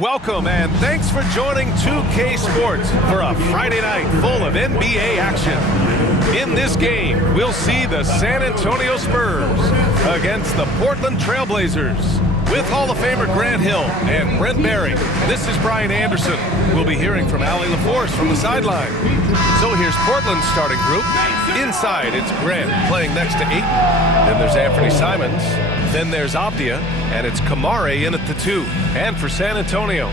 Welcome and thanks for joining 2K Sports for a Friday night full of NBA action. In this game, we'll see the San Antonio Spurs against the Portland Trail Blazers. With Hall of Famer Grant Hill and Brent Barry, this is Brian Anderson. We'll be hearing from Allie LaForce from the sideline. So here's Portland's starting group. Inside, it's Grant playing next to Ayton. Then there's Anthony Simons. Then there's Abdia, and it's Camara in at the 2. And for San Antonio,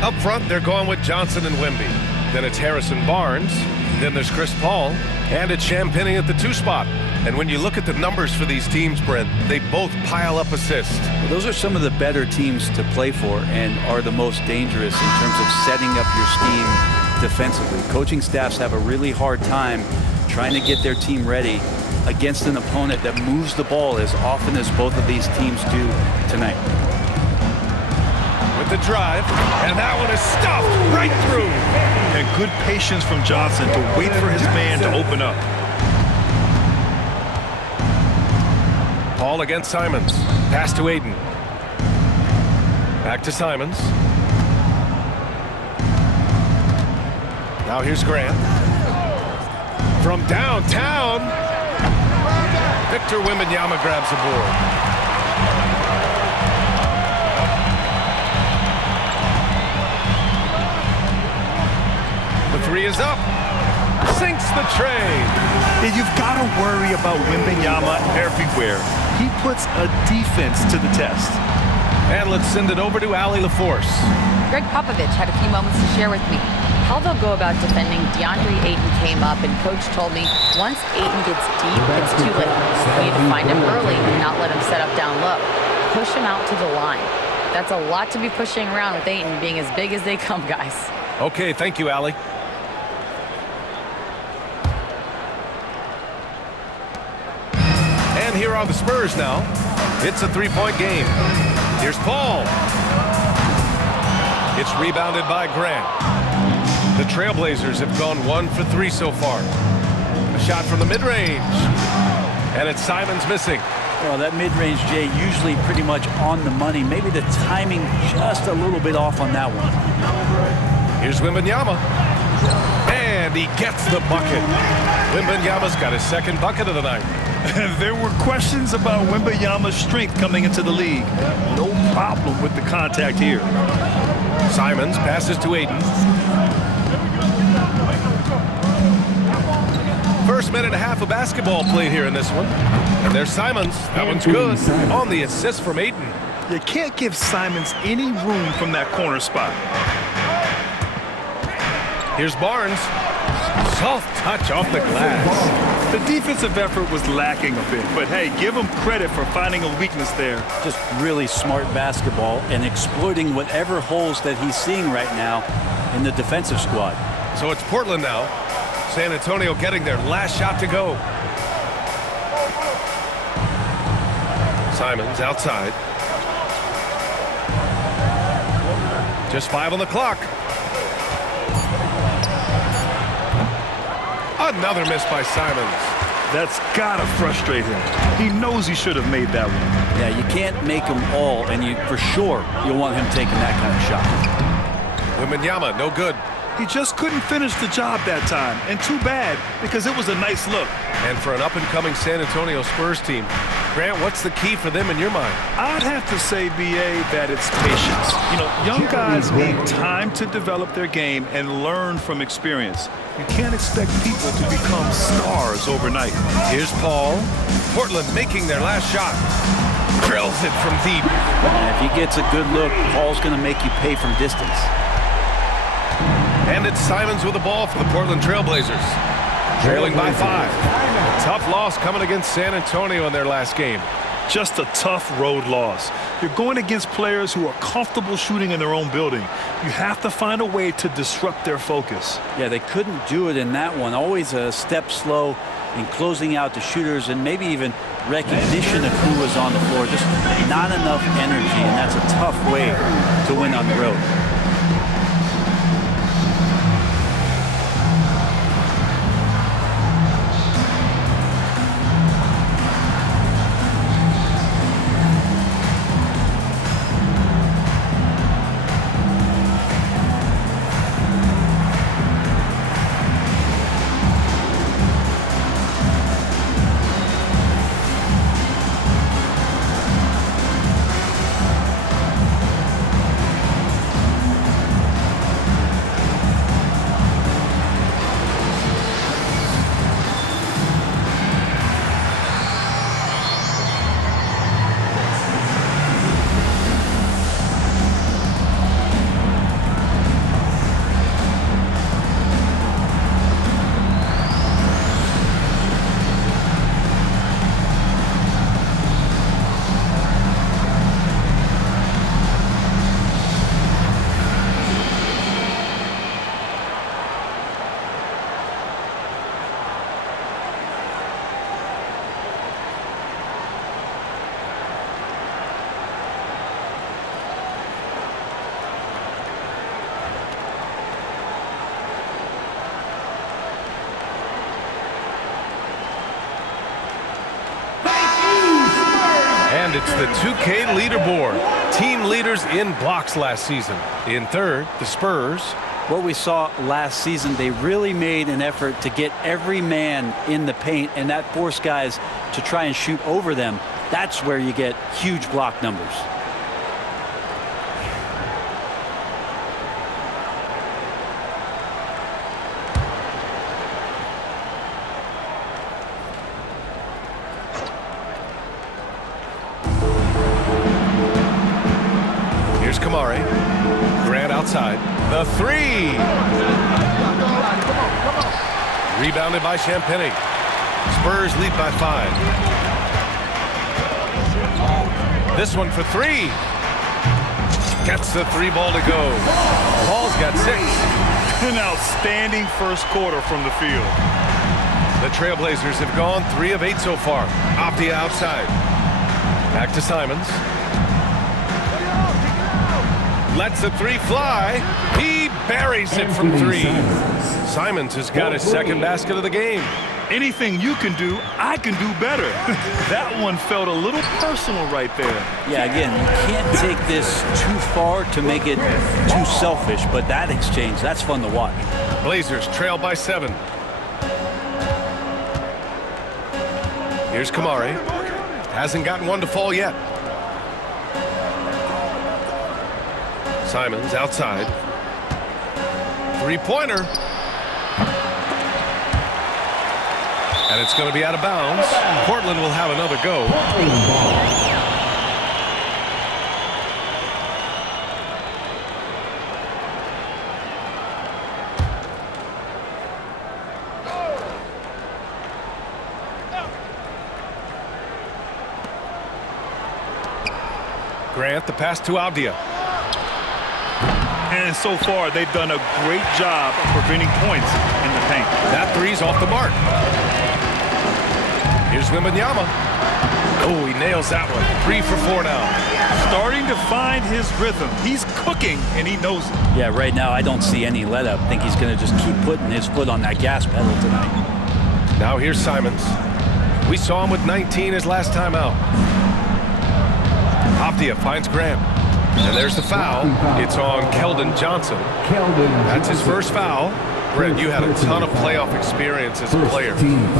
up front, they're going with Johnson and Wemby. Then it's Harrison Barnes. Then there's Chris Paul. And it's Champagnie at the 2 spot. And when you look at the numbers for these teams, Brent, they both pile up assists. Well, those are some of the better teams to play for and are the most dangerous in terms of setting up your scheme defensively. Coaching staffs have a really hard time trying to get their team ready against an opponent that moves the ball as often as both of these teams do tonight. With the drive, and that one is stuffed right through. And good patience from Johnson to wait for his man to open up. Paul against Simons. Pass to Ayton. Back to Simons. Now here's Grant. From downtown, Victor Wembanyama grabs the board. The 3 is up. Sinks the tray. And you've got to worry about Wembanyama everywhere. He puts a defense to the test. And let's send it over to Allie LaForce. Greg Popovich had a few moments to share with me. How they'll go about defending DeAndre Ayton came up, and Coach told me once Ayton gets deep, it's too late. You need to find him early and not let him set up down low. Push him out to the line. That's a lot to be pushing around with Ayton being as big as they come, guys. Okay, thank you, Allie. And here are the Spurs now. It's a 3-point game. Here's Paul. It's rebounded by Grant. The Trailblazers have gone 1 for 3 so far. A shot from the mid-range. And it's Simons missing. Well, that mid-range, Jay, usually pretty much on the money. Maybe the timing just a little bit off on that one. Here's Wembanyama. And he gets the bucket. Wembanyama's got his second bucket of the night. There were questions about Wembanyama's strength coming into the league. No problem with the contact here. Simons passes to Ayton. First minute and a half of basketball played here in this one. And there's Simons. That one's good. On the assist from Ayton. You can't give Simons any room from that corner spot. Here's Barnes. Soft touch off the glass. The defensive effort was lacking a bit, but hey, give him credit for finding a weakness there. Just really smart basketball and exploiting whatever holes that he's seeing right now in the defensive squad. So it's Portland now. San Antonio getting their last shot to go. Simons outside. Just 5 on the clock. Another miss by Simons. That's gotta frustrate him. He knows he should have made that one. Yeah, you can't make them all, and for sure you'll want him taking that kind of shot. Wembanyama, no good. He just couldn't finish the job that time, and too bad because it was a nice look. And for an up-and-coming San Antonio Spurs team, Grant, what's the key for them in your mind? I'd have to say, B.A., that it's patience. You know, young guys need time to develop their game and learn from experience. You can't expect people to become stars overnight. Here's Paul. Portland making their last shot. Drills it from deep. And if he gets a good look, Paul's going to make you pay from distance. And it's Simons with the ball for the Portland Trailblazers. Trailing by 5. A tough loss coming against San Antonio in their last game. Just a tough road loss. You're going against players who are comfortable shooting in their own building. You have to find a way to disrupt their focus. Yeah, they couldn't do it in that one. Always a step slow in closing out the shooters and maybe even recognition of who was on the floor. Just not enough energy, and that's a tough way to win on the road. And it's the 2K leaderboard. Team leaders in blocks last season. In third, the Spurs. What we saw last season, they really made an effort to get every man in the paint, and that forced guys to try and shoot over them. That's where you get huge block numbers. Here's Camara. Grant outside. The three. Rebounded by Champagnie. Spurs lead by 5. This one for 3. Gets the 3 ball to go. Paul's got 6. An outstanding first quarter from the field. The Trailblazers have gone 3 of 8 so far. Off the outside. Back to Simons. Lets the 3 fly. He buries it from 3. Simons has got his second basket of the game. Anything you can do, I can do better. That one felt a little personal right there. Yeah, again, you can't take this too far to make it too selfish, but that exchange, that's fun to watch. Blazers trail by 7. Here's Camara. Hasn't gotten one to fall yet. Simons outside. 3-pointer. And it's going to be out of bounds. Portland will have another go. Grant, the pass to Avdia. And so far, they've done a great job of preventing points in the paint. That 3's off the mark. Here's Wembanyama. Oh, he nails that one. 3 for 4 now. Starting to find his rhythm. He's cooking, and he knows it. Yeah, right now I don't see any let up. I think he's going to just keep putting his foot on that gas pedal tonight. Now here's Simons. We saw him with 19 his last time out. Avdia finds Grant. And there's the foul. It's on Keldon Johnson. That's his first foul. Brent, you had a ton of playoff experience as a player.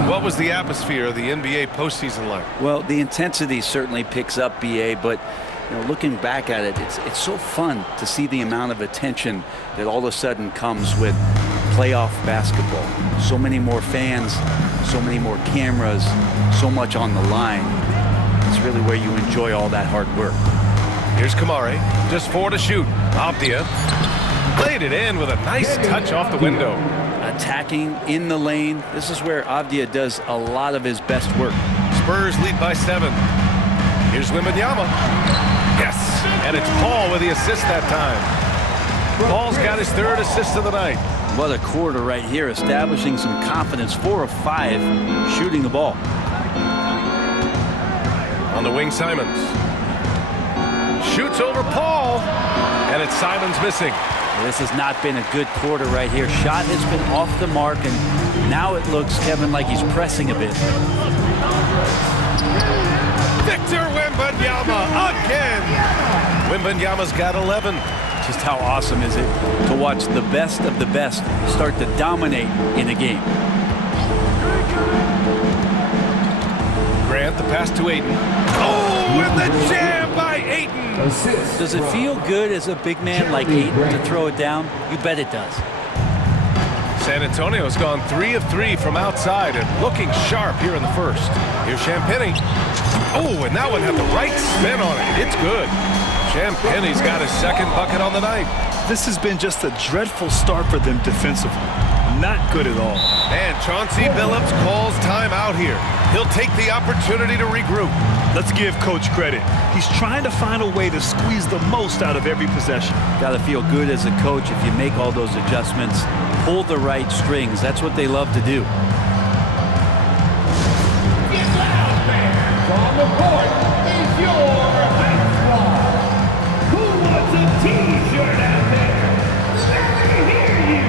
What was the atmosphere of the NBA postseason like? Well, the intensity certainly picks up, BA, but looking back at it, it's so fun to see the amount of attention that all of a sudden comes with playoff basketball. So many more fans, so many more cameras, so much on the line. It's really where you enjoy all that hard work. Here's Camara, just 4 to shoot. Avdia played it in with a nice touch off the window. Attacking in the lane. This is where Avdia does a lot of his best work. Spurs lead by 7. Here's Wembanyama. Yes, and it's Paul with the assist that time. Paul's got his 3rd assist of the night. What a quarter right here, establishing some confidence. 4 of 5 shooting the ball. On the wing, Simons. Shoots over Paul, and it's Simons missing. This has not been a good quarter right here. Shot has been off the mark, and now it looks, Kevin, like he's pressing a bit. Victor Wembanyama again. Wembanyama's got 11. Just how awesome is it to watch the best of the best start to dominate in a game. Grant, the pass to Ayton. Oh, and the jam by Ayton. Does it feel good as a big man like Ayton to throw it down? You bet it does. San Antonio's gone 3 of 3 from outside and looking sharp here in the first. Here's Champagnie. Oh, and that one had the right spin on it. It's good. Champagnie's got his 2nd bucket on the night. This has been just a dreadful start for them defensively. Not good at all. And Chauncey Billups calls time out here. He'll take the opportunity to regroup. Let's give Coach credit. He's trying to find a way to squeeze the most out of every possession. Got to feel good as a coach if you make all those adjustments, pull the right strings. That's what they love to do. Get loud, fans. On the court is your high squad. Who wants a T-shirt out there? Let me hear you.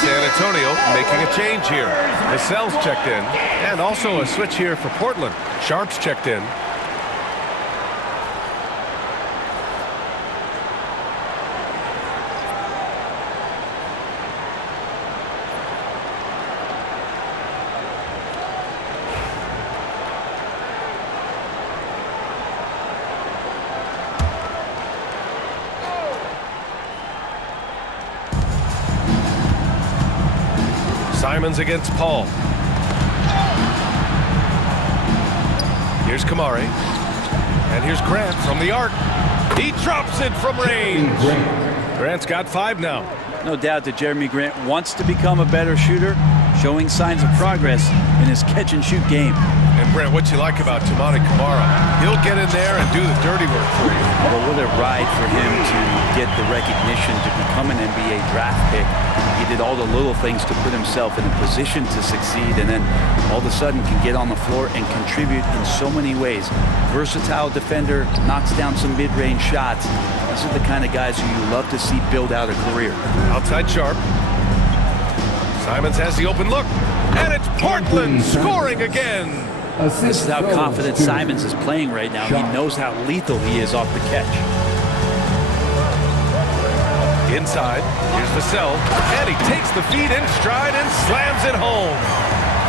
San Antonio making a change here. Vassell's checked in, and also a switch here for Portland. Sharp's checked in. Simons against Paul. Here's Camara. And here's Grant from the arc. He drops it from range. Grant's got 5 now. No doubt that Jeremy Grant wants to become a better shooter, showing signs of progress in his catch-and-shoot game. And Brent, what you like about Toumani Camara? He'll get in there and do the dirty work for you. Well, what a ride for him to get the recognition to become an NBA draft pick. He did all the little things to put himself in a position to succeed, and then all of a sudden can get on the floor and contribute in so many ways. Versatile defender, knocks down some mid-range shots. These are the kind of guys who you love to see build out a career. Outside Sharp. Simons has the open look, and it's Portland scoring again. This is how confident Simons is playing right now. He knows how lethal he is off the catch. Inside, here's Vassell, and he takes the feed in stride and slams it home.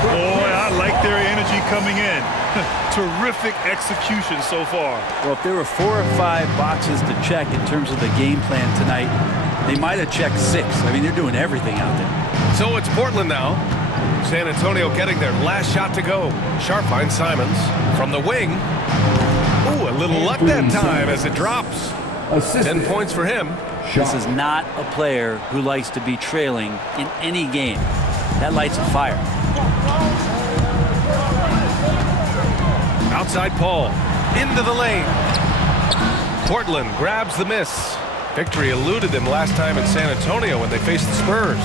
Boy, I like their energy coming in. Terrific execution so far. Well, if there were 4 or 5 boxes to check in terms of the game plan tonight, they might have checked 6. I mean, they're doing everything out there. So it's Portland now. San Antonio getting their last shot to go. Sharp finds Simons from the wing. Ooh, a little luck that time as it drops. 10 points for him. This is not a player who likes to be trailing in any game. That lights a fire. Outside Paul, into the lane. Portland grabs the miss. Victory eluded them last time in San Antonio when they faced the Spurs.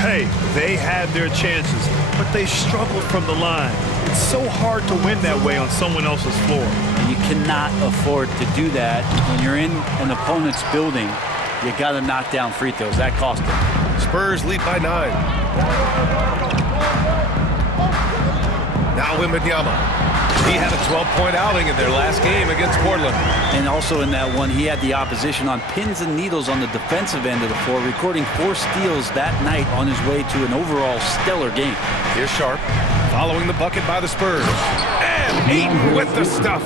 Hey, they had their chances, but they struggled from the line. It's so hard to win that way on someone else's floor. You cannot afford to do that when you're in an opponent's building. You got to knock down free throws. That cost them. Spurs lead by 9. Now Wembanyama. He had a 12-point outing in their last game against Portland. And also in that one, he had the opposition on pins and needles on the defensive end of the floor, recording 4 steals that night on his way to an overall stellar game. Here's Sharp, following the bucket by the Spurs. And Ayton with the stuff.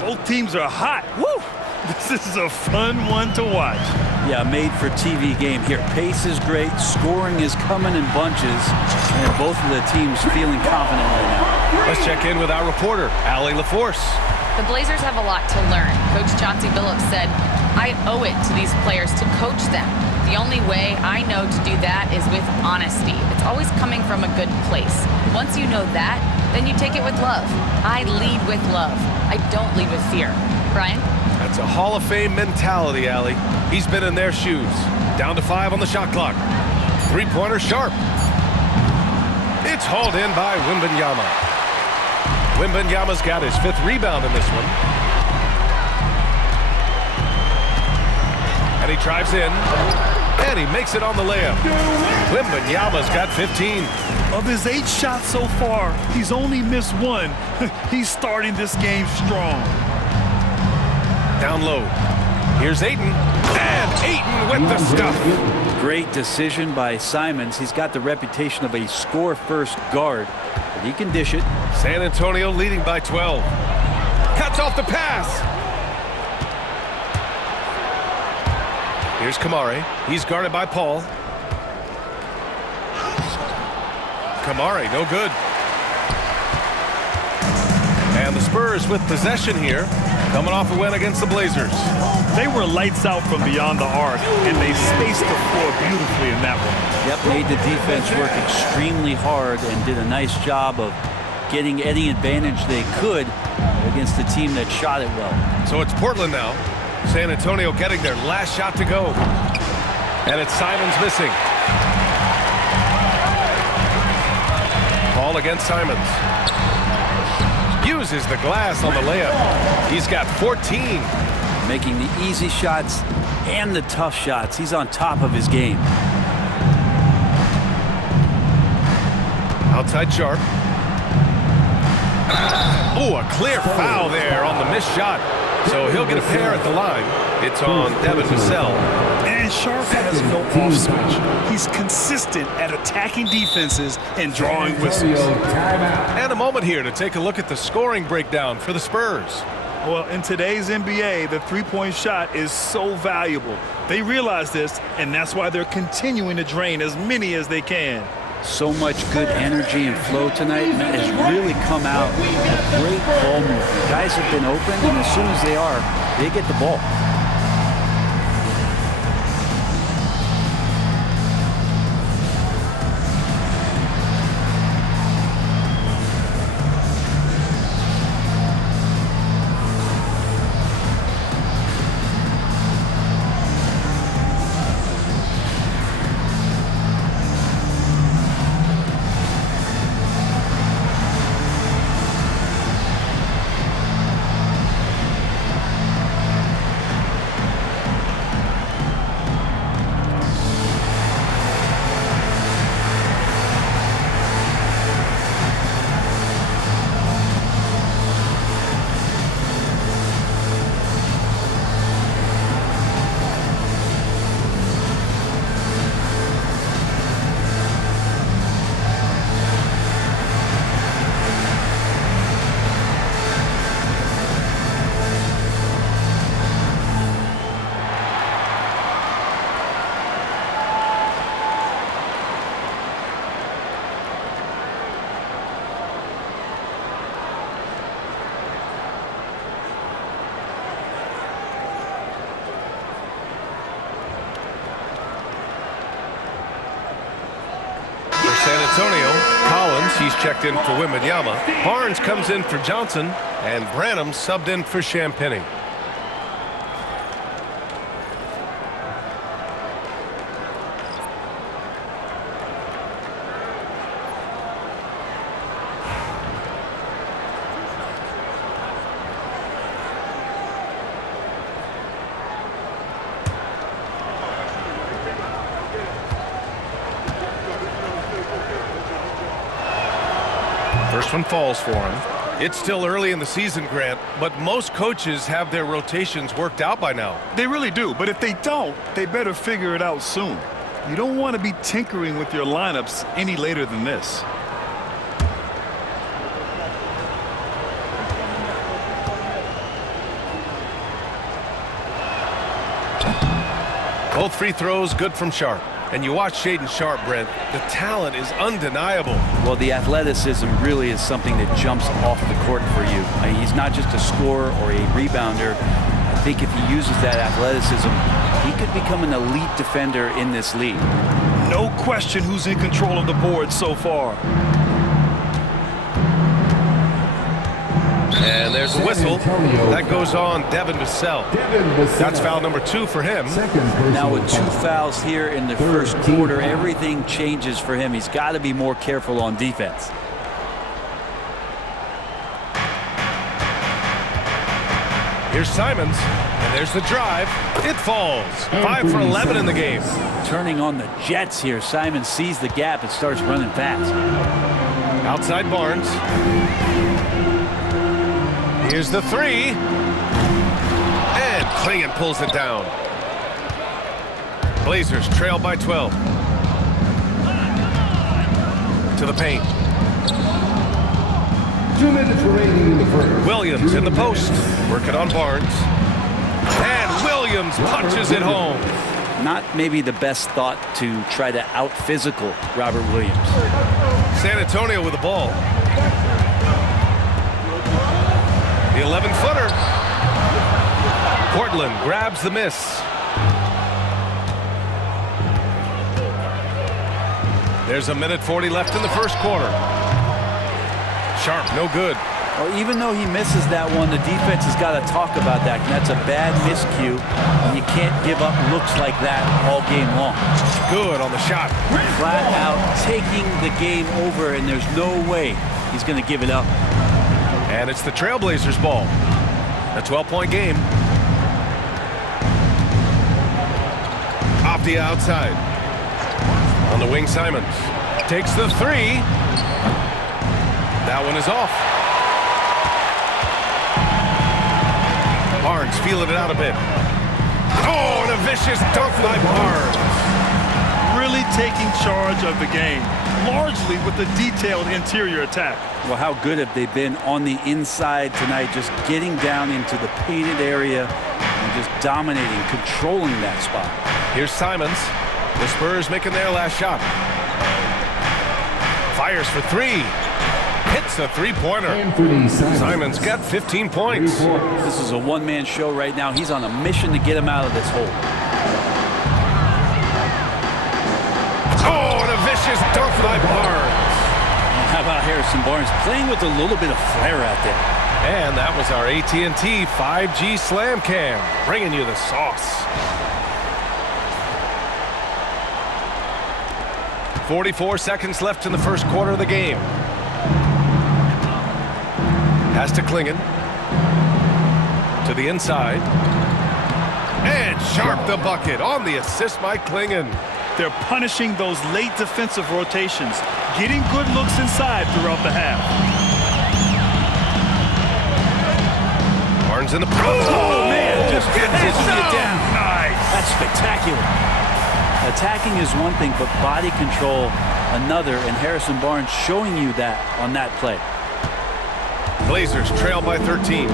Both teams are hot. Woo! This is a fun one to watch. Yeah, made-for-TV game here. Pace is great. Scoring is coming in bunches. And both of the teams feeling confident right now. Let's check in with our reporter, Allie LaForce. The Blazers have a lot to learn. Coach Chauncey Billups said, I owe it to these players to coach them. The only way I know to do that is with honesty. It's always coming from a good place. Once you know that, then you take it with love. I lead with love. I don't lead with fear. Brian? That's a Hall of Fame mentality, Allie. He's been in their shoes. Down to 5 on the shot clock. 3-pointer Sharp. It's hauled in by Wembanyama. Wembanyama's got his 5th rebound in this one. And he drives in. And he makes it on the layup. Wembanyama's got 15. Of his 8 shots so far, he's only missed 1. He's starting this game strong. Down low. Here's Ayton. And Ayton with the stuff. Great decision by Simons. He's got the reputation of a score-first guard, but he can dish it. San Antonio leading by 12. Cuts off the pass. Here's Camara. He's guarded by Paul. Camara, no good. And the Spurs with possession here, coming off a win against the Blazers. They were lights out from beyond the arc, and they spaced the floor beautifully in that one. Yep, made the defense work extremely hard and did a nice job of getting any advantage they could against the team that shot it well. So it's Portland now. San Antonio getting their last shot to go. And it's Simons missing. Ball against Simons. Uses the glass on the layup. He's got 14. Making the easy shots and the tough shots. He's on top of his game. Outside Sharp. Oh, a clear foul there on the missed shot. So he'll get a pair at the line. It's on Devin Vassell. And Sharp has no off switch. He's consistent at attacking defenses and drawing whistles. And a moment here to take a look at the scoring breakdown for the Spurs. Well, in today's NBA, the three-point shot is so valuable. They realize this, and that's why they're continuing to drain as many as they can. So much good energy and flow tonight, and that has really come out of great ball movement. Guys have been open, and as soon as they are, they get the ball. checked in for Wembanyama. Barnes comes in for Johnson, and Branham subbed in for Champagnie. First one falls for him. It's still early in the season, Grant, but most coaches have their rotations worked out by now. They really do, but if they don't, they better figure it out soon. You don't want to be tinkering with your lineups any later than this. Both free throws good from Sharp. And you watch Shaedon Sharp, Brent, the talent is undeniable. Well, the athleticism really is something that jumps off the court for you. I mean, he's not just a scorer or a rebounder. I think if he uses that athleticism, he could become an elite defender in this league. No question who's in control of the board so far. And there's a whistle. That goes on Devin Vassell. That's foul number 2 for him. Now with 2 fouls here in the first quarter, everything changes for him. He's got to be more careful on defense. Here's Simons, and there's the drive. It falls. 5 for 11 in the game. Turning on the Jets here. Simons sees the gap and starts running fast. Outside Barnes. Here's the 3. And Clingan pulls it down. Blazers trail by 12. To the paint. 2 minutes remaining in the first. Williams in the post. Working on Barnes. And Williams punches it home. Not maybe the best thought to try to out-physical Robert Williams. San Antonio with the ball. The 11-footer. Portland grabs the miss. There's a minute 40 left in the first quarter. Sharp, no good. Well, even though he misses that one, the defense has got to talk about that. That's a bad miscue, and you can't give up looks like that all game long. Good on the shot. Flat out taking the game over, and there's no way he's going to give it up. And it's the Trailblazers' ball. A 12-point game. Off the outside. On the wing, Simons. Takes the 3. That one is off. Barnes feeling it out a bit. Oh, and a vicious dunk by Barnes. Really taking charge of the game, largely with the detailed interior attack. Well, how good have they been on the inside tonight, just getting down into the painted area and just dominating, controlling that spot. Here's Simons. The Spurs making their last shot. Fires for 3. Hits a 3-pointer. Simons got 15 points. This is a one-man show right now. He's on a mission to get him out of this hole. Oh, and a vicious dunk by Barnes. How about Harrison Barnes playing with a little bit of flair out there? And that was our AT&T 5G Slam Cam, bringing you the sauce. 44 seconds left in the first quarter of the game. Pass to Clingan. To the inside. And Sharp the bucket on the assist by Clingan. They're punishing those late defensive rotations, getting good looks inside throughout the half. Barnes in the Oh, man, just Taking it down. Nice. That's spectacular. Attacking is one thing, but body control another, and Harrison Barnes showing you that on that play. Blazers trail by 13.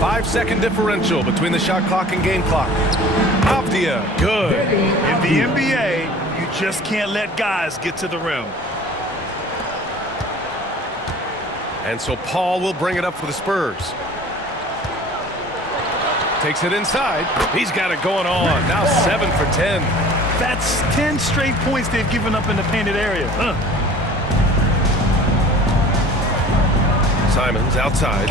5-second differential between the shot clock and game clock. Avdia, good. In the NBA, you just can't let guys get to the rim. And so Paul will bring it up for the Spurs. Takes it inside. He's got it going on. Now 7 for 10. That's 10 straight points they've given up in the painted area. Simons outside.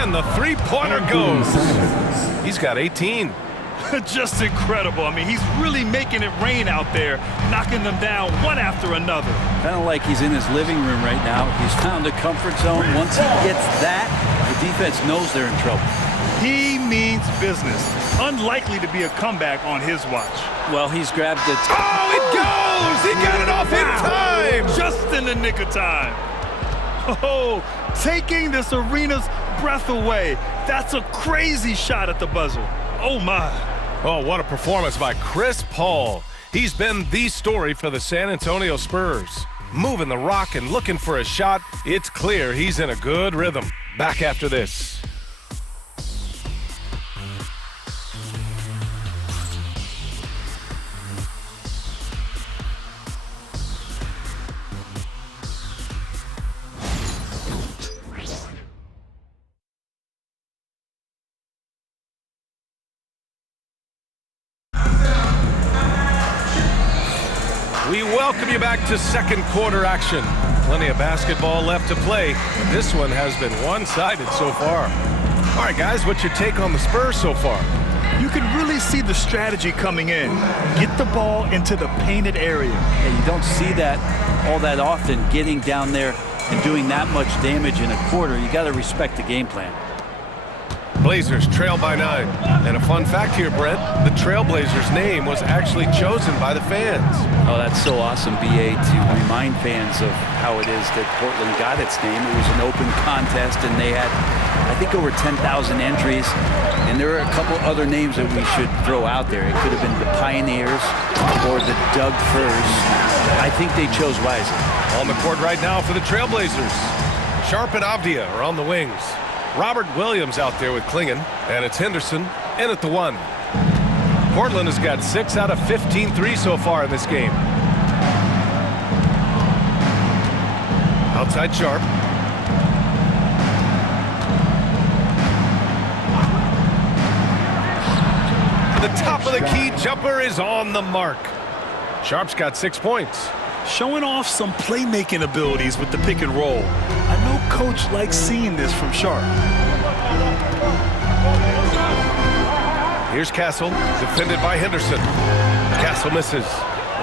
And the three-pointer goes. He's got 18. Just incredible. I mean, he's really making it rain out there, knocking them down one after another. Kind of like he's in his living room right now. He's found a comfort zone. Once he gets that, the defense knows they're in trouble. He means business. Unlikely to be a comeback on his watch. Well, he's grabbed it. Oh, it goes! He got it off in time! Just in the nick of time. Oh, taking this arena's breath away. That's a crazy shot at the buzzer. Oh, my. Oh, what a performance by Chris Paul. He's been the story for the San Antonio Spurs. Moving the rock and looking for a shot. It's clear he's in a good rhythm. Back after this. We welcome you back to second quarter action. Plenty of basketball left to play. This one has been one-sided so far. All right, guys, what's your take on the Spurs so far? You can really see the strategy coming in. Get the ball into the painted area. And you don't see that all that often, getting down there and doing that much damage in a quarter. You got to respect the game plan. Blazers trail by 9. And a fun fact here, Brent, the Trailblazers name was actually chosen by the fans. Oh, that's so awesome, BA, to remind fans of how it is that Portland got its name. It was an open contest, and they had, I think, over 10,000 entries. And there are a couple other names that we should throw out there. It could have been the Pioneers or the Doug Furs. I think they chose wisely. On the court right now for the Trailblazers. Sharp and Avdia are on the wings. Robert Williams out there with Klingon, and it's Henderson in at the 1. Portland has got 6 out of 15 threes so far in this game. Outside Sharp. The top of the key jumper is on the mark. Sharp's got 6 points. Showing off some playmaking abilities with the pick and roll. I know Coach likes seeing this from Sharp. Here's Castle, defended by Henderson. Castle misses.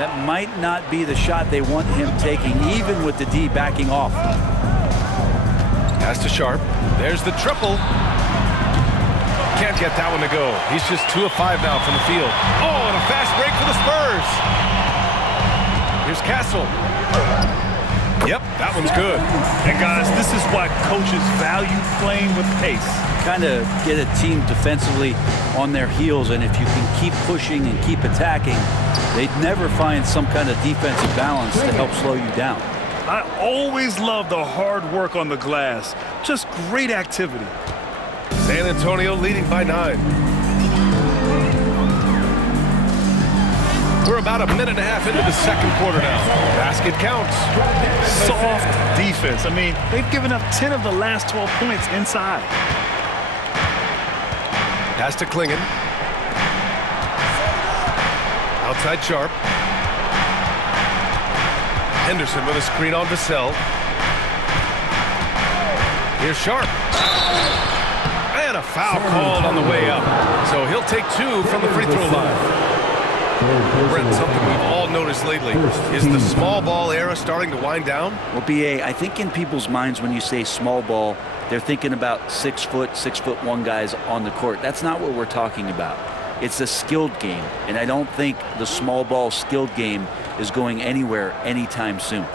That might not be the shot they want him taking, even with the D backing off. Pass to Sharp. There's the triple. Can't get that one to go. He's just 2 of 5 now from the field. Oh, and a fast break for the Spurs. Here's Castle. Yep, that one's good. And guys, this is why coaches value playing with pace. Kind of get a team defensively on their heels, and if you can keep pushing and keep attacking, they'd never find some kind of defensive balance to help slow you down. I always love the hard work on the glass. Just great activity. San Antonio leading by 9. We're about a minute and a half into the second quarter now. Basket counts. Soft defense. I mean, they've given up 10 of the last 12 points inside. Pass to Klingon. Outside Sharp. Henderson with a screen on Vassell. Here's Sharp. And a foul called on the way up. So he'll take 2 from the free throw line. Brent, something we've all noticed lately. Is the small ball era starting to wind down? Well, BA, I think in people's minds when you say small ball, they're thinking about 6 foot, 6'1" guys on the court. That's not what we're talking about. It's a skilled game, and I don't think the small ball skilled game is going anywhere anytime soon.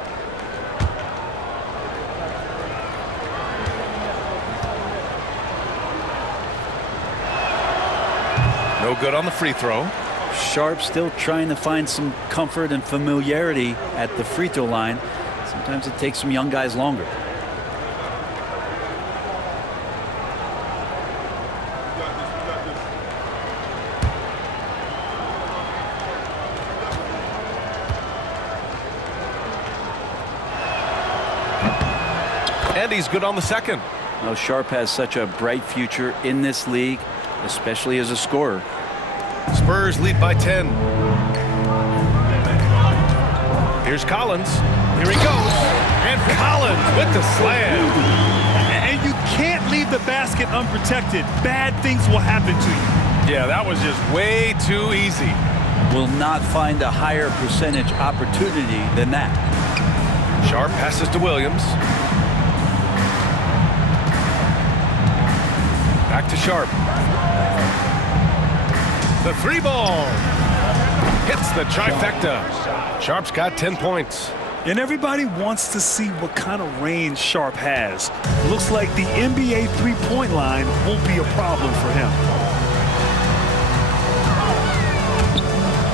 No good on the free throw. Sharp still trying to find some comfort and familiarity at the free throw line. Sometimes it takes some young guys longer. And he's good on the second. Well, Sharp has such a bright future in this league, especially as a scorer. Spurs lead by 10. Here's Collins. Here he goes. And Collins with the slam. And you can't leave the basket unprotected. Bad things will happen to you. Yeah, that was just way too easy. Will not find a higher percentage opportunity than that. Sharp passes to Williams. Back to Sharp. The three ball. Hits the trifecta. Sharp's got 10 points. And everybody wants to see what kind of range Sharp has. Looks like the NBA three-point line won't be a problem for him.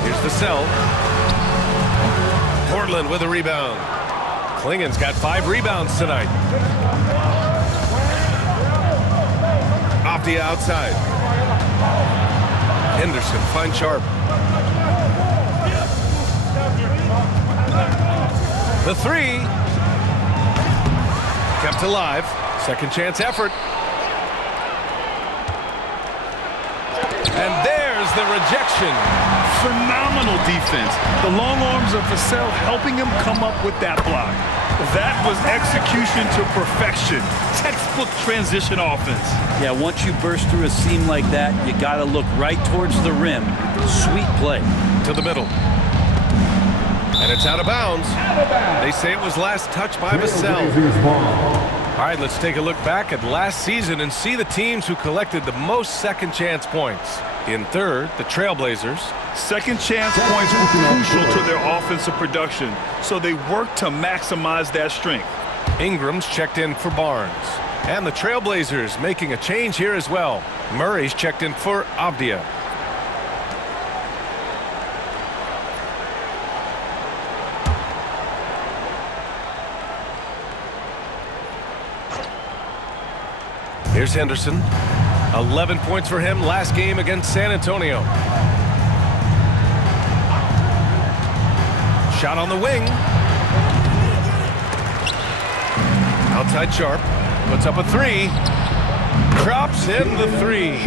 Here's the cell. Portland with a rebound. Klingen's got 5 rebounds tonight. Off the outside. Henderson finds Sharp. The three. Kept alive. Second chance effort. And there's the rejection. Phenomenal defense. The long arms of Vassell helping him come up with that block. That was execution to perfection. Textbook transition offense. Yeah, once you burst through a seam like that, you got to look right towards the rim. Sweet play. To the middle. And it's out of bounds. They say it was last touched by Vassell. All right, let's take a look back at last season and see the teams who collected the most second chance points. In third, the Trailblazers. Second chance points were crucial to their offensive production, so they worked to maximize that strength. Ingram's checked in for Barnes. And the Trailblazers making a change here as well. Murray's checked in for Avdia. Here's Henderson. 11 points for him last game against San Antonio. Shot on the wing. Outside Sharp. Puts up a three. Drops in the three.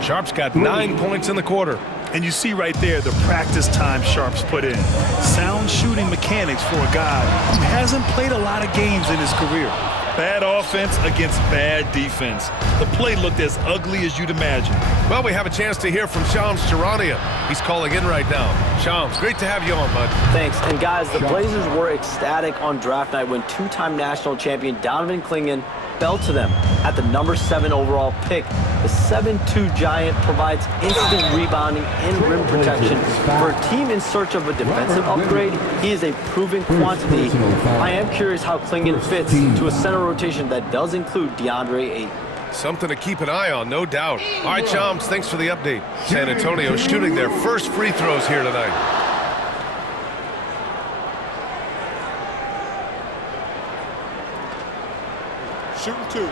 Sharp's got 9 points in the quarter. And you see right there the practice time Sharp's put in. Sound shooting mechanics for a guy who hasn't played a lot of games in his career. Bad offense against bad defense. The play looked as ugly as you'd imagine. Well, we have a chance to hear from Shams Charania. He's calling in right now. Shams, great to have you on, bud. Thanks. And guys, the Blazers were ecstatic on draft night when two-time national champion Donovan Klingen fell to them at the number 7 overall pick. The 7'2" giant provides instant rebounding and rim protection. For a team in search of a defensive upgrade, he is a proven quantity. I am curious how Klingen fits to a center rotation that does include DeAndre Ayton. Something to keep an eye on, no doubt. All right, Shams, thanks for the update. San Antonio shooting their first free throws here tonight. Shooting 2.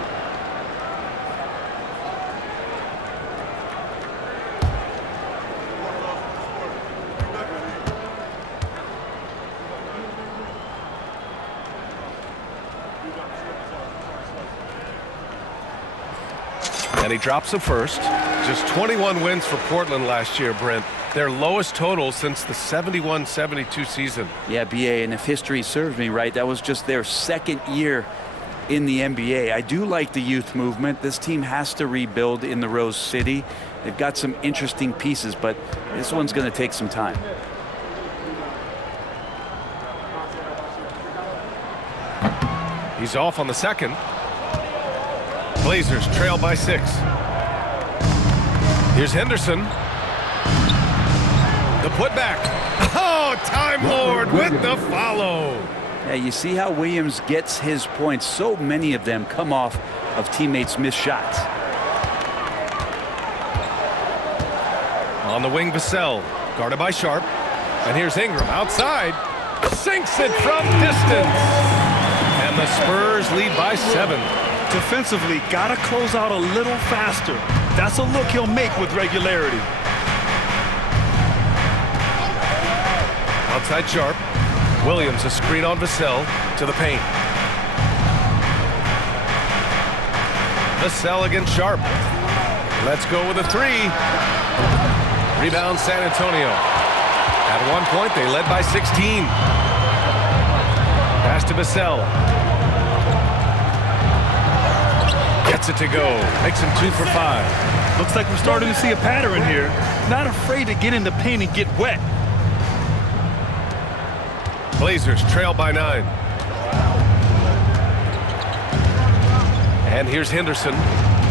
And he drops the first. Just 21 wins for Portland last year, Brent. Their lowest total since the 71-72 season. Yeah, BA, and if history serves me right, that was just their second year in the NBA. I do like the youth movement. This team has to rebuild in the Rose City. They've got some interesting pieces, but this one's going to take some time. He's off on the second. Blazers trail by 6. Here's Henderson. The putback. Oh, Time Lord with the follow. Yeah, you see how Williams gets his points. So many of them come off of teammates' missed shots. On the wing, Vassell, guarded by Sharp. And here's Ingram outside. Sinks it from distance. And the Spurs lead by 7. Defensively, gotta close out a little faster. That's a look he'll make with regularity. Outside Sharp. Williams a screen on Vassell to the paint. Vassell against Sharp. Let's go with a 3. Rebound San Antonio. At one point they led by 16. Pass to Vassell. gets it to go. Makes him 2 for 5. Looks like we're starting to see a pattern here. Not afraid to get in the paint and get wet. Blazers trail by 9. And here's Henderson.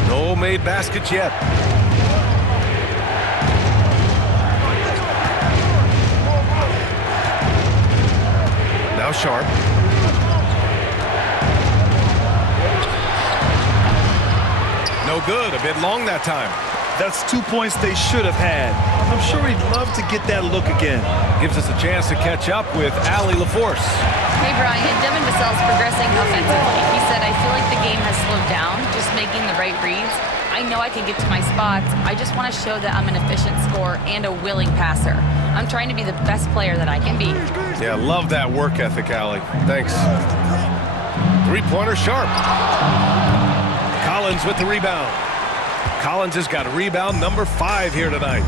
No made baskets yet. Now Sharp. No good. A bit long that time. That's 2 points they should have had. I'm sure he'd love to get that look again. Gives us a chance to catch up with Allie LaForce. Hey, Brian, Devin Vassell's progressing offensively. He said, I feel like the game has slowed down, just making the right reads. I know I can get to my spots. I just want to show that I'm an efficient scorer and a willing passer. I'm trying to be the best player that I can be. Yeah, love that work ethic, Allie. Thanks. Three-pointer Sharp. Collins with the rebound. Collins has got rebound number 5 here tonight.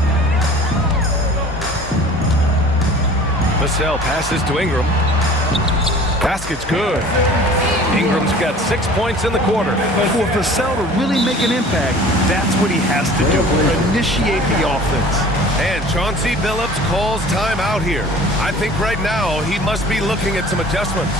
Vassell passes to Ingram. Basket's good. Ingram's got 6 points in the quarter. For Vassell to really make an impact, that's what he has to do. Initiate the offense. And Chauncey Billups calls time out here. I think right now he must be looking at some adjustments.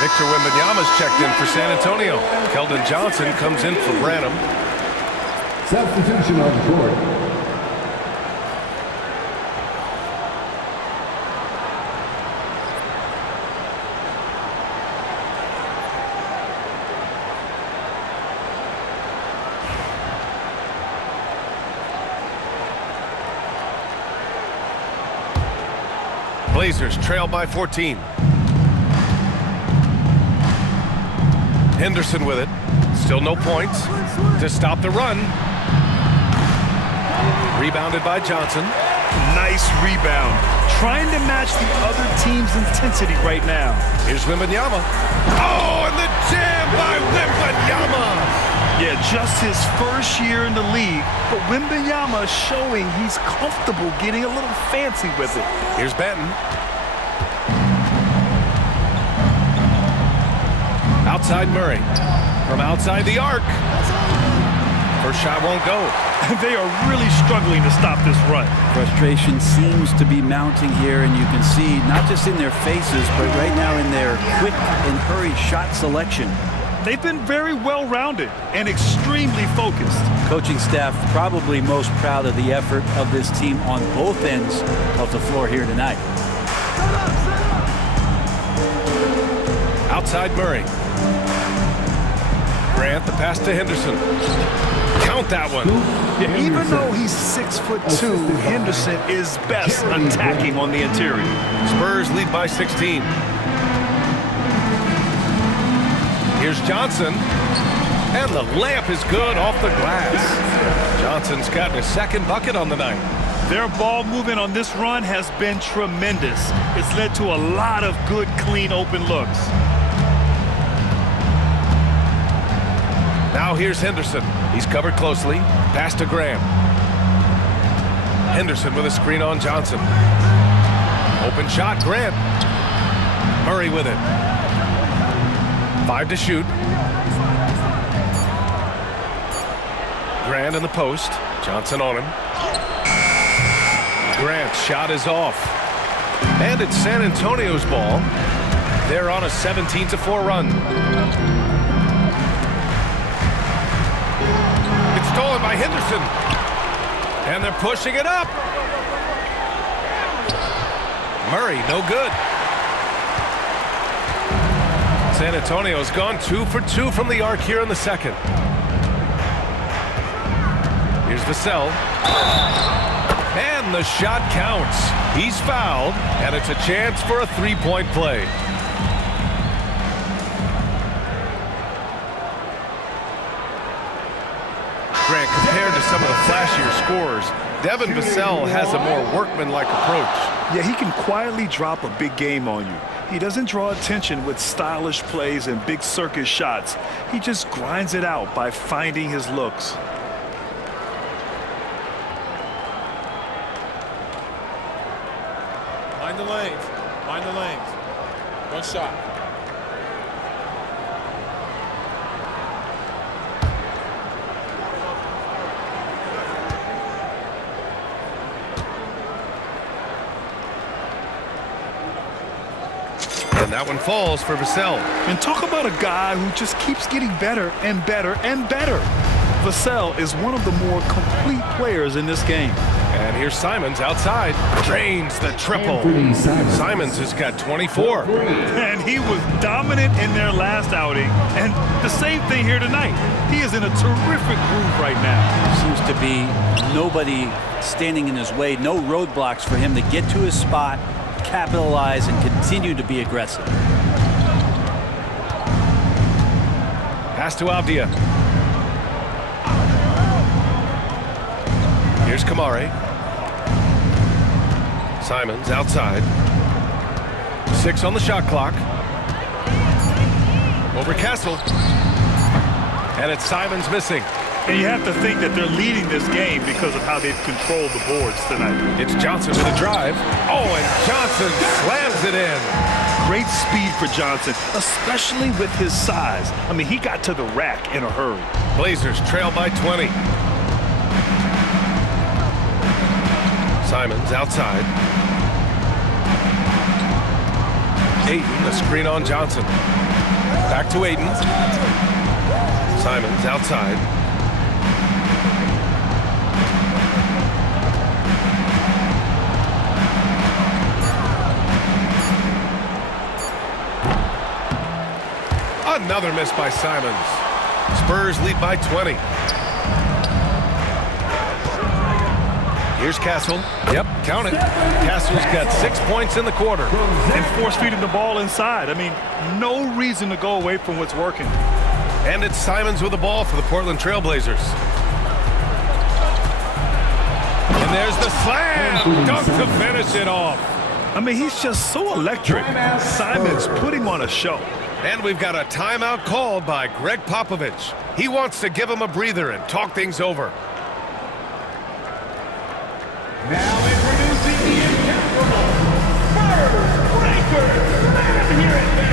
Victor Wembanyama's checked in for San Antonio. Keldon Johnson comes in for Branham. Substitution on the court. Blazers trail by 14. Henderson with it. Still no points to stop the run. Rebounded by Johnson. Nice rebound. Trying to match the other team's intensity right now. Here's Wembanyama. Oh, and the jam by Wembanyama. Yeah, just his first year in the league, but Wembanyama showing he's comfortable getting a little fancy with it. Here's Benton. Outside Murray. From outside the arc. First shot won't go. They are really struggling to stop this run. Frustration seems to be mounting here, and you can see not just in their faces, but right now in their quick and hurried shot selection. They've been very well-rounded and extremely focused. Coaching staff probably most proud of the effort of this team on both ends of the floor here tonight. Outside Murray. Grant the pass to Henderson. Count that one. Yeah, even though he's 6'2", Henderson is best attacking on the interior. Spurs lead by 16. Here's Johnson. And the layup is good off the glass. Johnson's gotten his second bucket on the night. Their ball movement on this run has been tremendous. It's led to a lot of good, clean, open looks. Now here's Henderson. He's covered closely. Pass to Graham. Henderson with a screen on Johnson. Open shot, Grant. Murray with it. 5 to shoot. Grant in the post. Johnson on him. Grant's shot is off. And it's San Antonio's ball. They're on a 17-4 run. It's stolen by Henderson. And they're pushing it up. Murray, no good. San Antonio's gone 2 for 2 from the arc here in the second. Here's Vassell. And the shot counts. He's fouled, and it's a chance for a three-point play. Grant, compared to some of the flashier scores, Devin Vassell has a more workmanlike approach. Yeah, he can quietly drop a big game on you. He doesn't draw attention with stylish plays and big circus shots. He just grinds it out by finding his looks. Mind the lanes. Mind the lanes. One shot. And that one falls for Vassell. And talk about a guy who just keeps getting better and better and better. Vassell is one of the more complete players in this game. And here's Simons outside. Drains the triple. Simons has got 24. And he was dominant in their last outing. And the same thing here tonight. He is in a terrific groove right now. Seems to be nobody standing in his way. No roadblocks for him to get to his spot, capitalize, and continue to be aggressive. Pass to Avdia. Here's Camara. Simons outside. 6 on the shot clock. Over Castle. And it's Simons missing. And you have to think that they're leading this game because of how they've controlled the boards tonight. It's Johnson with a drive. Oh, and Johnson slams it in. Great speed for Johnson, especially with his size. I mean, he got to the rack in a hurry. Blazers trail by 20. Simons outside. Ayton, the screen on Johnson. Back to Ayton. Simons outside. Another miss by Simons. Spurs lead by 20. Here's Castle. Yep, count it. Castle's got 6 points in the quarter. And force feeding the ball inside. I mean, no reason to go away from what's working. And it's Simons with the ball for the Portland Trail Blazers. And there's the slam. Dunk to finish it off. I mean, he's just so electric. Simons putting on a show. And we've got a timeout called by Greg Popovich. He wants to give him a breather and talk things over. Now introducing the incomparable Spurs Breakers. Let him hear it, man.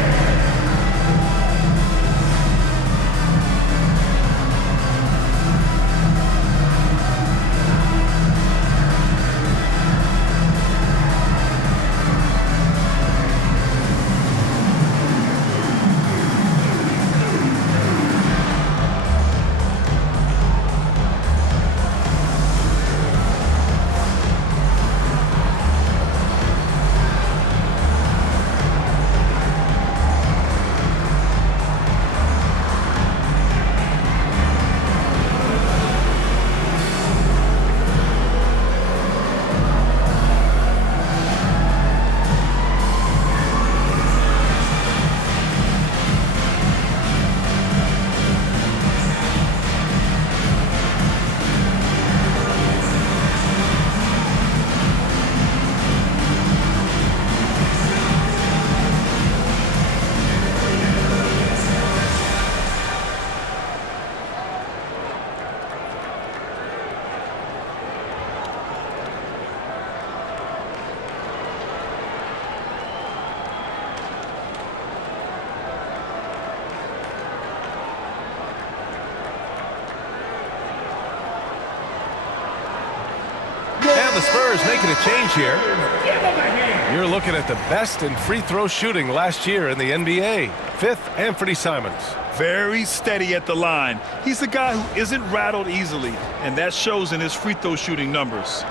And the Spurs making a change here. You're looking at the best in free throw shooting last year in the NBA. Fifth, Anthony Simons. Very steady at the line. He's a guy who isn't rattled easily, and that shows in his free throw shooting numbers.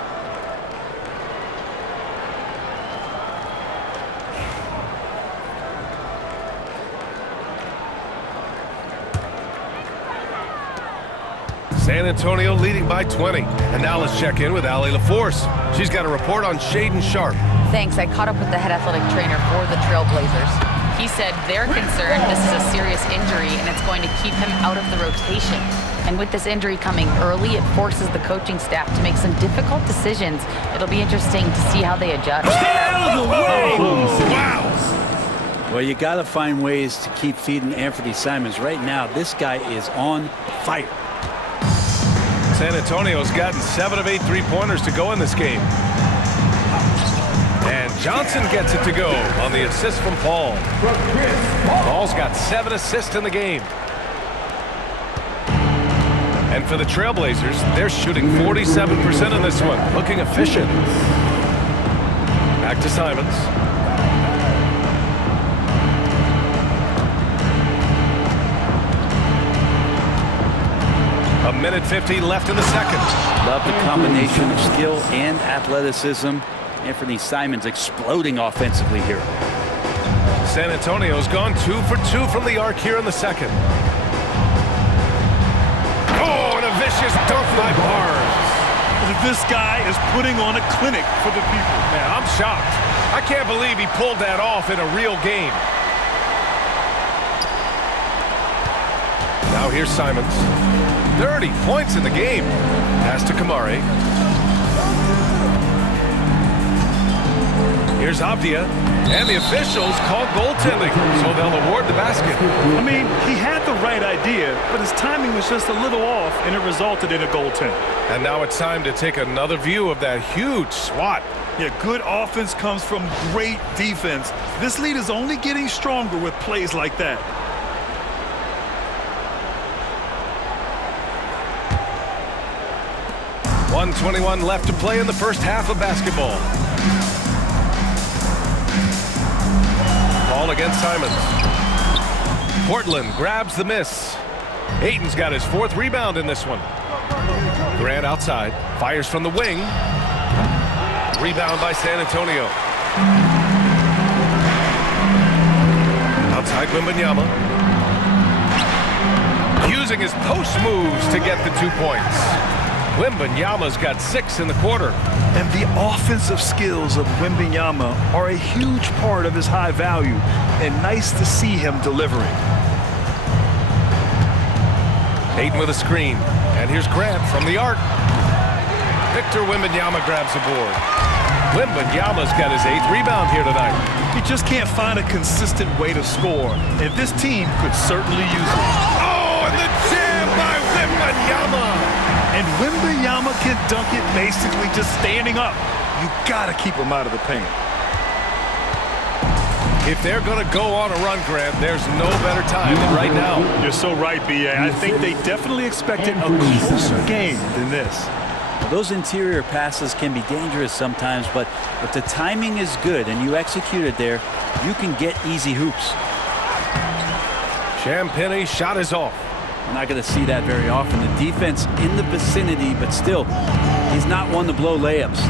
San Antonio leading by 20. And now let's check in with Allie LaForce. She's got a report on Shaedon Sharpe. Thanks. I caught up with the head athletic trainer for the Trailblazers. He said they're concerned this is a serious injury and it's going to keep him out of the rotation. And with this injury coming early, it forces the coaching staff to make some difficult decisions. It'll be interesting to see how they adjust. Wow! Well, you got to find ways to keep feeding Anthony Simons. Right now, this guy is on fire. San Antonio's gotten 7 of 8 three-pointers to go in this game. And Johnson gets it to go on the assist from Paul. Paul's got 7 assists in the game. And for the Trailblazers, they're shooting 47% in this one, looking efficient. Back to Simons. A minute 50 left in the second. Love the combination of skill and athleticism. Anthony Simons exploding offensively here. San Antonio's gone 2 for 2 from the arc here in the second. Oh, and a vicious dunk by Barnes. This guy is putting on a clinic for the people. Man, I'm shocked. I can't believe he pulled that off in a real game. Now here's Simons. 30 points in the game. Pass to Camara. Here's Abdia. And the officials call goaltending, so they'll award the basket. I mean, he had the right idea, but his timing was just a little off, and it resulted in a goaltend. And now it's time to take another view of that huge swat. Yeah, good offense comes from great defense. This lead is only getting stronger with plays like that. .121 left to play in the first half of basketball. Ball against Simons. Portland grabs the miss. Ayton's got his 4th rebound in this one. Grant outside. Fires from the wing. Rebound by San Antonio. Outside Wembanyama. Using his post moves to get the 2 points. Wembanyama's got 6 in the quarter. And the offensive skills of Wembanyama are a huge part of his high value, and nice to see him delivering. Ayton with a screen. And here's Grant from the arc. Victor Wembanyama grabs the board. Wembanyama's got his 8th rebound here tonight. He just can't find a consistent way to score, and this team could certainly use it. Oh, and the jam by Wembanyama! And Wembanyama can dunk it basically just standing up. You gotta keep him out of the paint. If they're gonna go on a run, Grant, there's no better time than right now. You're so right, B.A. I think they definitely expected a closer game than this. Those interior passes can be dangerous sometimes, but if the timing is good and you execute it there, you can get easy hoops. Champagnie shot is off. We're not going to see that very often. The defense in the vicinity, but still, he's not one to blow layups.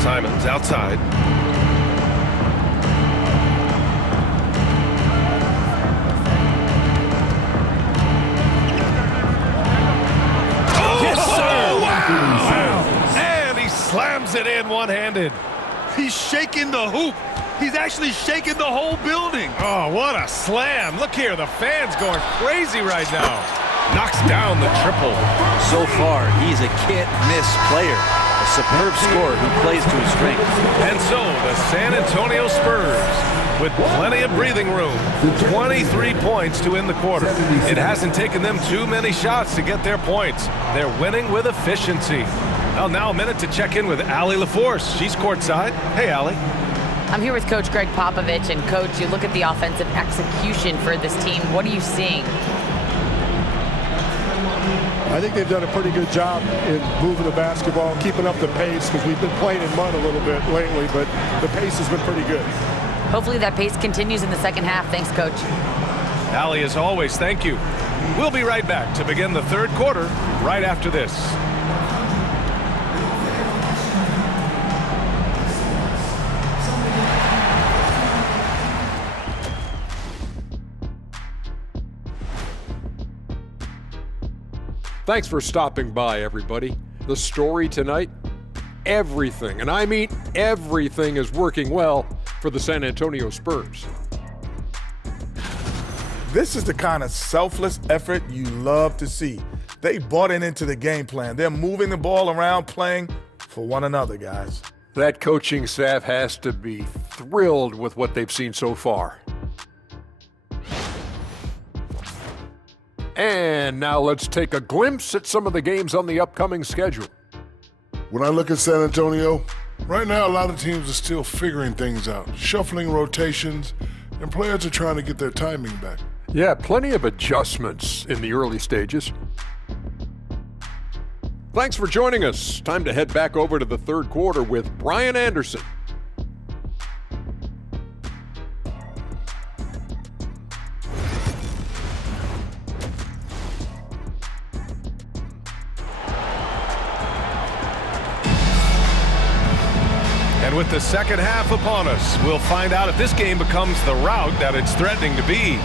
Simons outside. Oh, yes, sir! Wow! And he slams it in one-handed. He's shaking the hoop. He's actually shaking the whole building. Oh, what a slam. Look here, the fans going crazy right now. Knocks down the triple. So far, he's a can't-miss player. A superb scorer who plays to his strengths. And so, the San Antonio Spurs, with plenty of breathing room, 23 points to end the quarter. It hasn't taken them too many shots to get their points. They're winning with efficiency. Well, now a minute to check in with Allie LaForce. She's courtside. Hey, Allie. I'm here with Coach Greg Popovich. And, Coach, you look at the offensive execution for this team. What are you seeing? I think they've done a pretty good job in moving the basketball, keeping up the pace, because we've been playing in mud a little bit lately, but the pace has been pretty good. Hopefully that pace continues in the second half. Thanks, Coach. Allie, as always, thank you. We'll be right back to begin the third quarter right after this. Thanks for stopping by, everybody. The story tonight, everything, and I mean everything, is working well for the San Antonio Spurs. This is the kind of selfless effort you love to see. They bought into the game plan. They're moving the ball around, playing for one another, guys. That coaching staff has to be thrilled with what they've seen so far. And now let's take a glimpse at some of the games on the upcoming schedule. When I look at San Antonio, right now a lot of teams are still figuring things out, shuffling rotations, and players are trying to get their timing back. Yeah, plenty of adjustments in the early stages. Thanks for joining us. Time to head back over to the third quarter with Brian Anderson. And with the second half upon us, we'll find out if this game becomes the rout that it's threatening to be.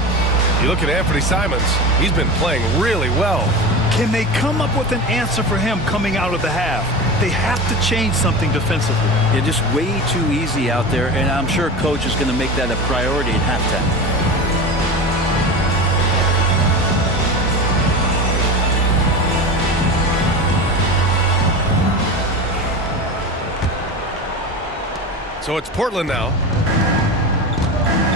You look at Anthony Simons, he's been playing really well. Can they come up with an answer for him coming out of the half? They have to change something defensively. They're just way too easy out there, and I'm sure Coach is going to make that a priority at halftime. So it's Portland now.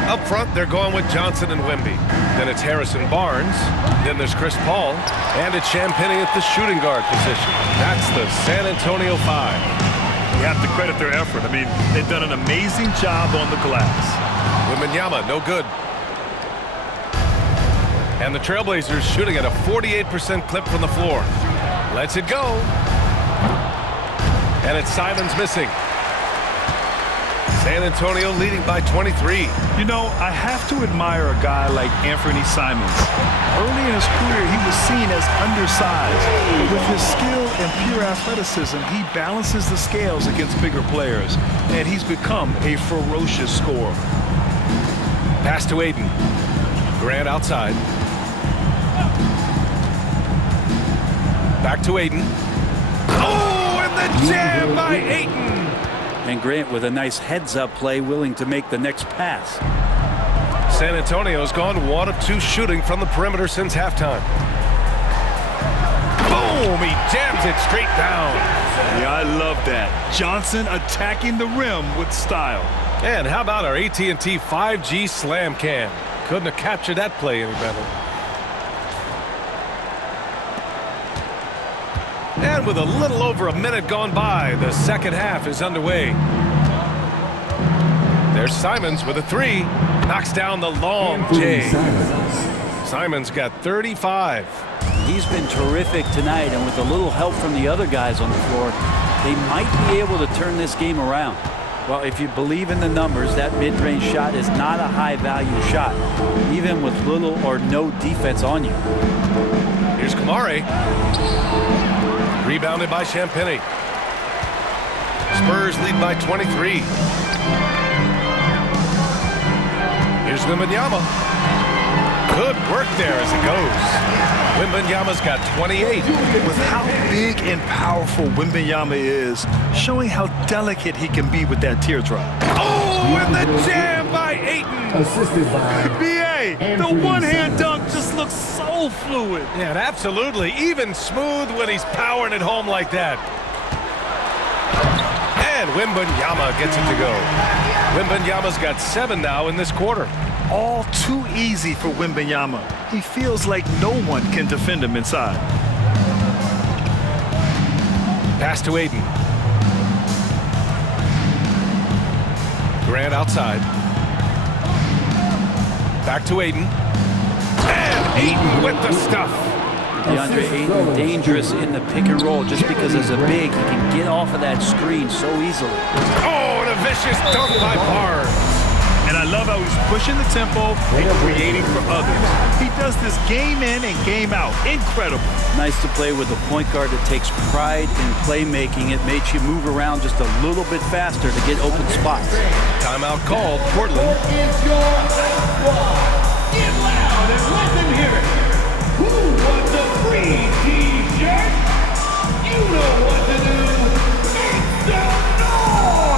Up front, they're going with Johnson and Wemby. Then it's Harrison Barnes. Then there's Chris Paul. And it's Champagnie at the shooting guard position. That's the San Antonio 5. You have to credit their effort. I mean, they've done an amazing job on the glass. Wembanyama, no good. And the Trailblazers shooting at a 48% clip from the floor. Lets it go. And it's Simons missing. San Antonio leading by 23. You know, I have to admire a guy like Anthony Simons. Early in his career, he was seen as undersized. But with his skill and pure athleticism, he balances the scales against bigger players. And he's become a ferocious scorer. Pass to Aiden. Grant outside. Back to Aiden. Oh, and the jam by Aiden. And Grant with a nice heads-up play, willing to make the next pass. San Antonio's gone 1 of 2 shooting from the perimeter since halftime. Boom! He jams it straight down. Yeah, I love that. Johnson attacking the rim with style. And how about our AT&T 5G slam cam? Couldn't have captured that play any better. And with a little over a minute gone by, the second half is underway. There's Simons with a 3. Knocks down the long J. Simons got 35. He's been terrific tonight, and with a little help from the other guys on the floor, they might be able to turn this game around. Well, if you believe in the numbers, that mid-range shot is not a high-value shot, even with little or no defense on you. Here's Camara. Rebounded by Champagnie. Spurs lead by 23. Here's Wembanyama. Good work there as it goes. Wembanyama's got 28. With how big and powerful Wembanyama is, showing how delicate he can be with that teardrop. Oh, and the jam by Ayton. Assisted by B.A., the one-hand dunk just looks so fluid. Yeah, absolutely. Even smooth when he's powering it home like that. And Wembanyama gets it to go. Wembanyama's got 7 now in this quarter. All too easy for Wembanyama. He feels like no one can defend him inside. Pass to Aiden. Grant outside. Back to Aiden. And Aiden with the stuff. DeAndre Ayton dangerous in the pick and roll just because as a big, he can get off of that screen so easily. Oh, and a vicious dunk by Barnes. And I love how he's pushing the tempo and creating for others. He does this game in and game out. Incredible. Nice to play with a point guard that takes pride in playmaking. It makes you move around just a little bit faster to get open spots. Timeout called. Portland. Is your get loud and let them hear it. Who wants a free t-shirt? You know what to do. Make some noise!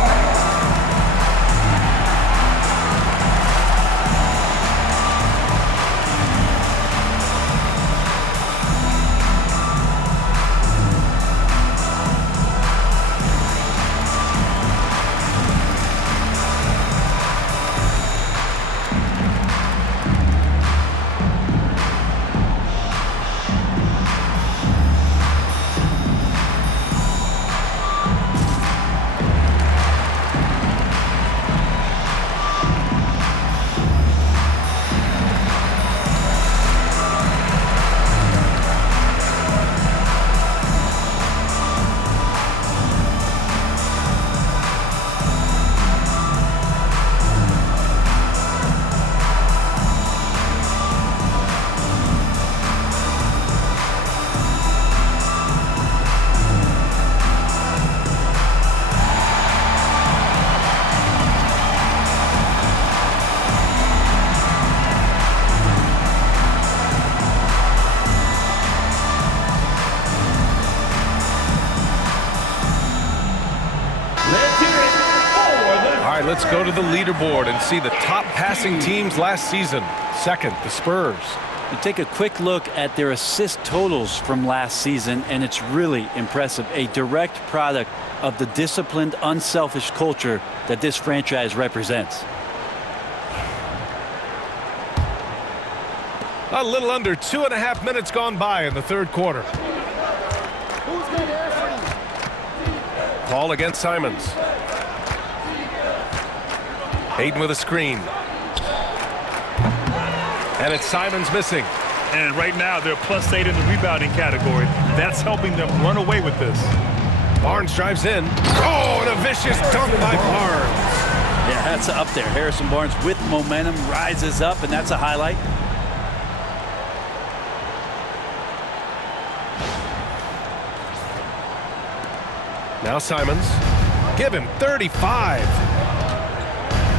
Let's go to the leaderboard and see the top passing teams last season. Second, the Spurs. You take a quick look at their assist totals from last season, and it's really impressive. A direct product of the disciplined, unselfish culture that this franchise represents. A little under 2.5 minutes gone by in the third quarter. Paul against Simons. Ayton with a screen. And it's Simons missing. And right now, they're +8 in the rebounding category. That's helping them run away with this. Barnes drives in. Oh, and a vicious dunk by Barnes. Yeah, that's up there. Harrison Barnes with momentum rises up, and that's a highlight. Now Simons. Give him 35.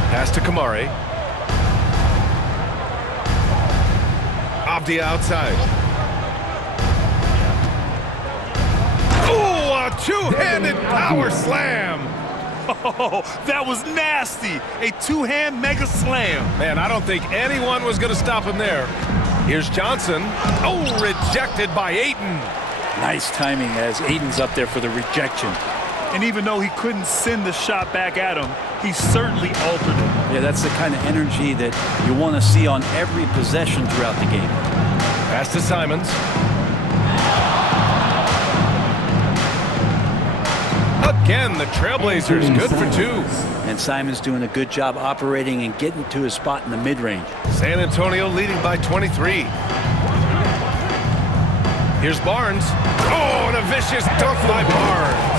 Pass to Camara. Avdia outside. Oh, a two-handed power slam. Oh, that was nasty. A two-hand mega slam. Man, I don't think anyone was going to stop him there. Here's Johnson. Oh, rejected by Ayton. Nice timing as Ayton's up there for the rejection. And even though he couldn't send the shot back at him, he certainly altered it. Yeah, that's the kind of energy that you want to see on every possession throughout the game. Pass to Simons. Again, the Trailblazers good for two. And Simons doing a good job operating and getting to his spot in the mid-range. San Antonio leading by 23. Here's Barnes. Oh, and a vicious dunk by Barnes.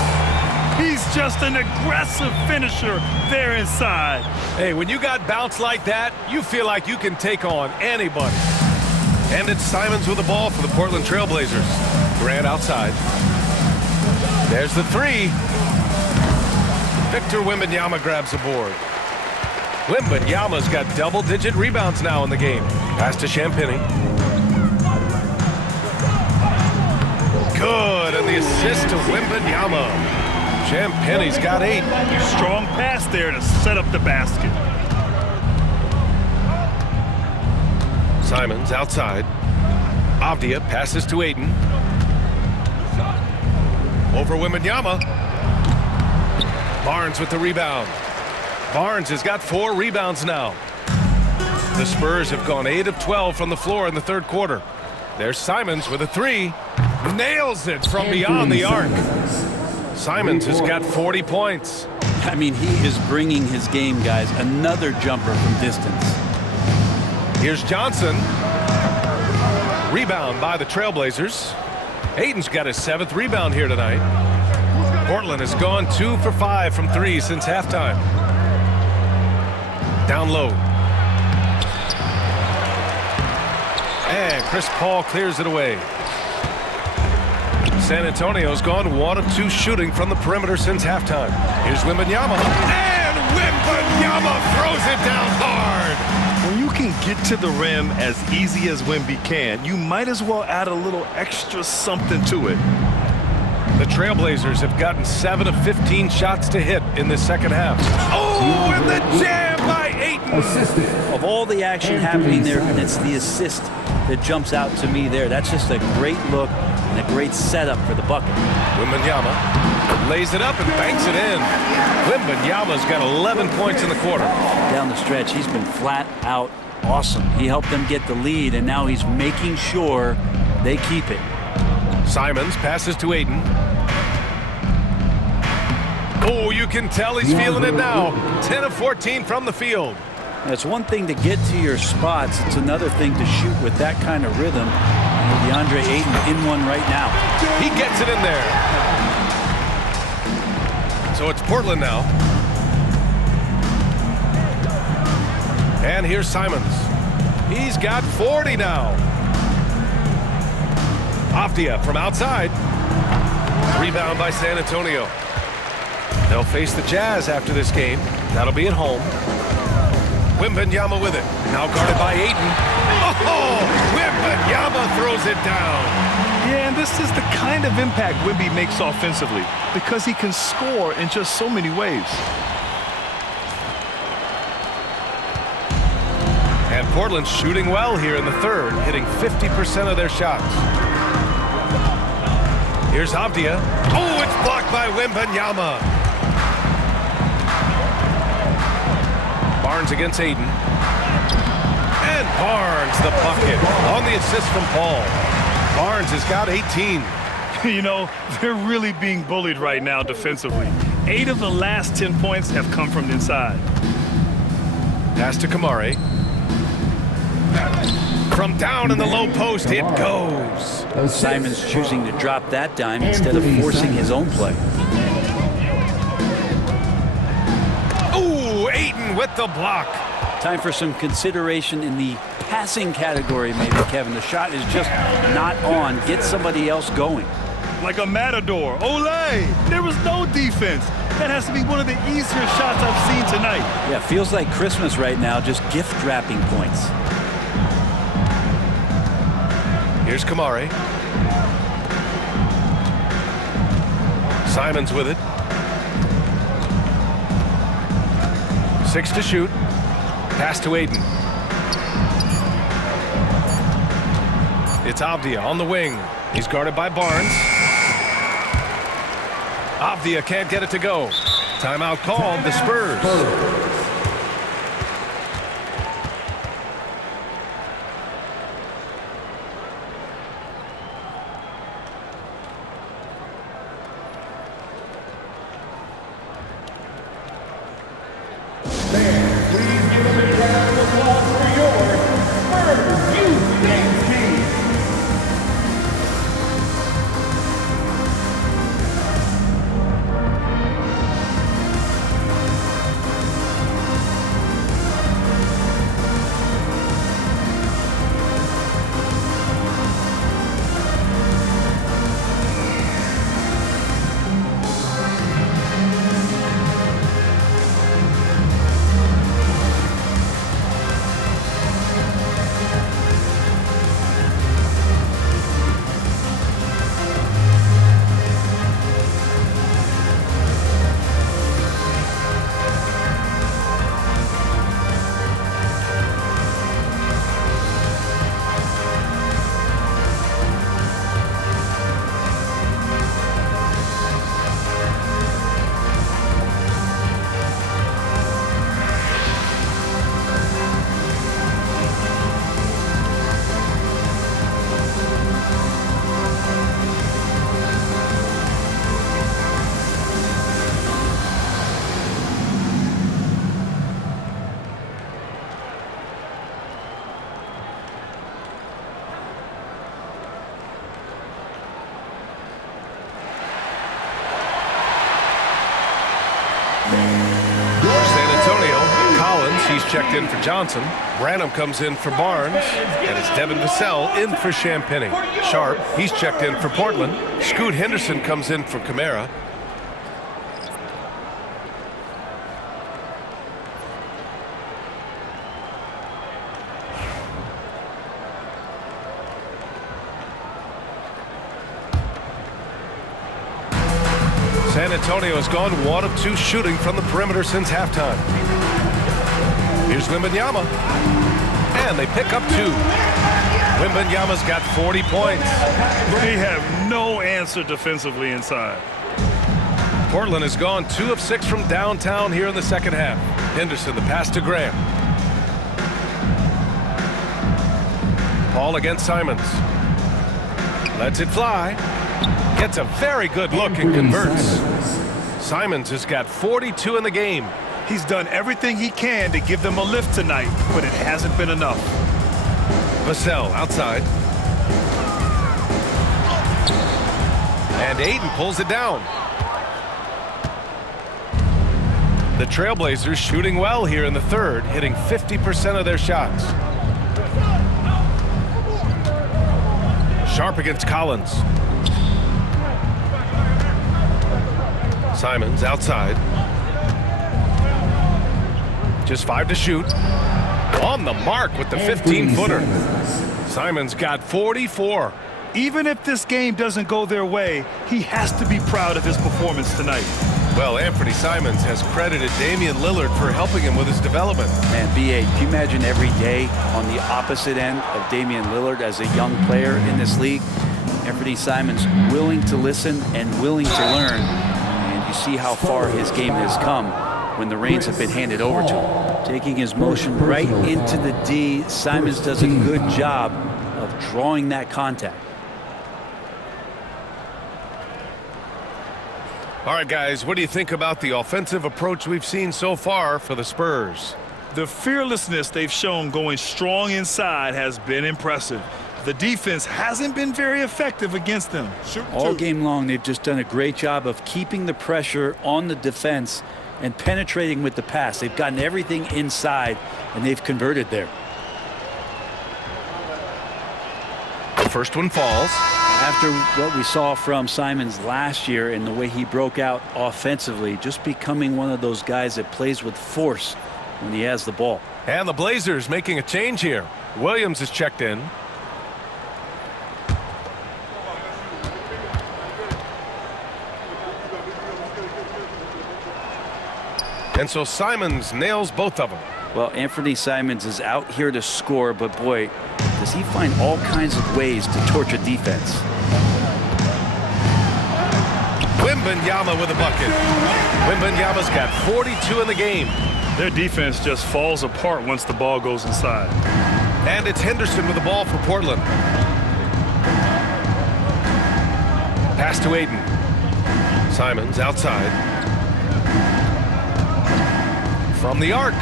He's just an aggressive finisher there inside. Hey, when you got bounce like that, you feel like you can take on anybody. And it's Simons with the ball for the Portland Trailblazers. Grant outside. There's the three. Victor Wembanyama grabs the board. Wembanyama's got double-digit rebounds now in the game. Pass to Champagnie. Good, and the assist to Wembanyama. Champagnie's got 8. Strong pass there to set up the basket. Simons outside. Avdia passes to Ayton. Over Wembanyama. Barnes with the rebound. Barnes has got 4 rebounds now. The Spurs have gone 8 of 12 from the floor in the third quarter. There's Simons with a 3. Nails it from beyond the arc. Simons has got 40 points. I mean, he is bringing his game, guys. Another jumper from distance. Here's Johnson. Rebound by the Trailblazers. Ayton's got his 7th rebound here tonight. Portland has gone 2 for 5 from 3 since halftime. Down low. And Chris Paul clears it away. San Antonio's gone 1 of 2 shooting from the perimeter since halftime. Here's Wembanyama. And Wembanyama throws it down hard. When you can get to the rim as easy as Wemby can, you might as well add a little extra something to it. The Trailblazers have gotten 7 of 15 shots to hit in the second half. Oh, and the jam by Ayton. Of all the action happening there, it's the assist that jumps out to me there. That's just a great look and a great setup for the bucket. Wembanyama lays it up and banks it in. Wembanyama's got 11 points in the quarter. Down the stretch, he's been flat out awesome. He helped them get the lead, and now he's making sure they keep it. Simons passes to Ayton. Oh, you can tell he's feeling it now. 10 of 14 from the field. It's one thing to get to your spots. It's another thing to shoot with that kind of rhythm. DeAndre Ayton in one right now. He gets it in there. So it's Portland now. And here's Simons. He's got 40 now. Avdia from outside. Rebound by San Antonio. They'll face the Jazz after this game. That'll be at home. Wembanyama with it. Now guarded by Ayton. Oh, Wembanyama throws it down. Yeah, and this is the kind of impact Wemby makes offensively because he can score in just so many ways. And Portland's shooting well here in the third, hitting 50% of their shots. Here's Avdia. Oh, it's blocked by Wembanyama. Barnes against Ayton. And Barnes the bucket on the assist from Paul. Barnes has got 18. You know, they're really being bullied right now defensively. 8 of the last 10 points have come from inside. Pass to Camara. From down in the low post, it goes. Simons choosing to drop that dime instead of forcing his own play. Ooh, Ayton with the block. Time for some consideration in the passing category, maybe, Kevin. The shot is just not on. Get somebody else going. Like a matador. Olé! There was no defense. That has to be one of the easier shots I've seen tonight. Yeah, feels like Christmas right now, just gift wrapping points. Here's Camara. Simons with it. 6 to shoot. Pass to Ayton. It's Avdia on the wing. He's guarded by Barnes. Avdia can't get it to go. Timeout called, the Spurs. checked in for Johnson. Branham comes in for Barnes. And it's Devin Vassell in for Champagnie. Sharp, he's checked in for Portland. Scoot Henderson comes in for Camara. San Antonio has gone 1 of 2 shooting from the perimeter since halftime. Here's Wembanyama. And they pick up 2. Wembanyama's got 40 points. They have no answer defensively inside. Portland has gone 2 of 6 from downtown here in the second half. Henderson, the pass to Graham. Paul against Simons. Lets it fly. Gets a very good look and converts. Simons has got 42 in the game. He's done everything he can to give them a lift tonight, but it hasn't been enough. Vassell outside. And Ayton pulls it down. The Trailblazers shooting well here in the third, hitting 50% of their shots. Sharp against Collins. Simons outside. Just 5 to shoot. On the mark with the 15-footer. Simons got 44. Even if this game doesn't go their way, he has to be proud of his performance tonight. Well, Anthony Simons has credited Damian Lillard for helping him with his development. Man, B.A., can you imagine every day on the opposite end of Damian Lillard as a young player in this league? Anthony Simons willing to listen and willing to learn. And you see how far his game has come when the reins have been handed over to him. Taking his motion right into the D, Simons does a good job of drawing that contact. All right, guys, what do you think about the offensive approach we've seen so far for the Spurs? The fearlessness they've shown going strong inside has been impressive. The defense hasn't been very effective against them. All game long, they've just done a great job of keeping the pressure on the defense and penetrating with the pass. They've gotten everything inside, and they've converted there. The first one falls. After what we saw from Simons last year and the way he broke out offensively, just becoming one of those guys that plays with force when he has the ball. And the Blazers making a change here. Williams is checked in. And so Simons nails both of them. Well, Anthony Simons is out here to score, but boy, does he find all kinds of ways to torch a defense. Wembanyama with a bucket. Wembanyama's got 42 in the game. Their defense just falls apart once the ball goes inside. And it's Henderson with the ball for Portland. Pass to Ayton. Simons outside. From the arc.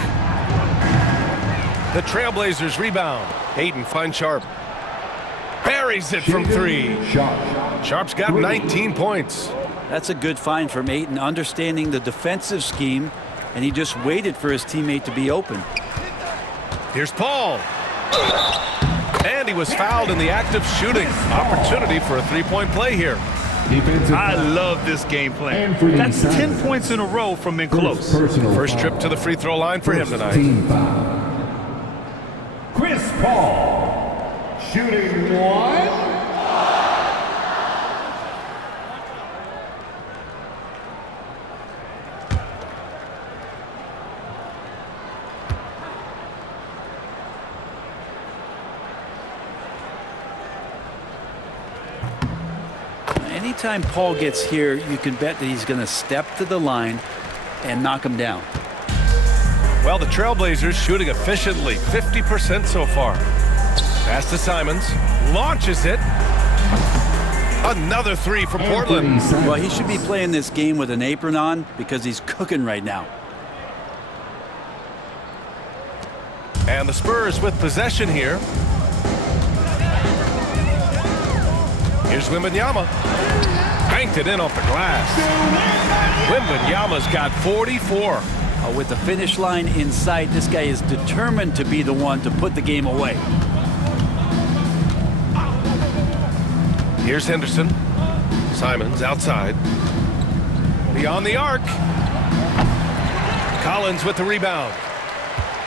The Trailblazers rebound. Ayton finds Sharp. Buries it from 3. Sharp's got 19 points. That's a good find from Ayton, understanding the defensive scheme, and he just waited for his teammate to be open. Here's Paul. And he was fouled in the act of shooting. Opportunity for a 3-point play here. I love this game plan. That's 10 points in a row from in close. First trip to the free throw line for him tonight. Chris Paul, shooting 1. Anytime Paul gets here, you can bet that he's going to step to the line and knock him down. Well, the Trailblazers shooting efficiently, 50% so far. Pass to Simons, launches it. Another 3 for Portland. Well, he should be playing this game with an apron on because he's cooking right now. And the Spurs with possession here. Here's Wembanyama. Banked it in off the glass. Wembanyama's got 44. With the finish line in sight, this guy is determined to be the one to put the game away. Here's Henderson. Simons outside. Beyond the arc. Collins with the rebound.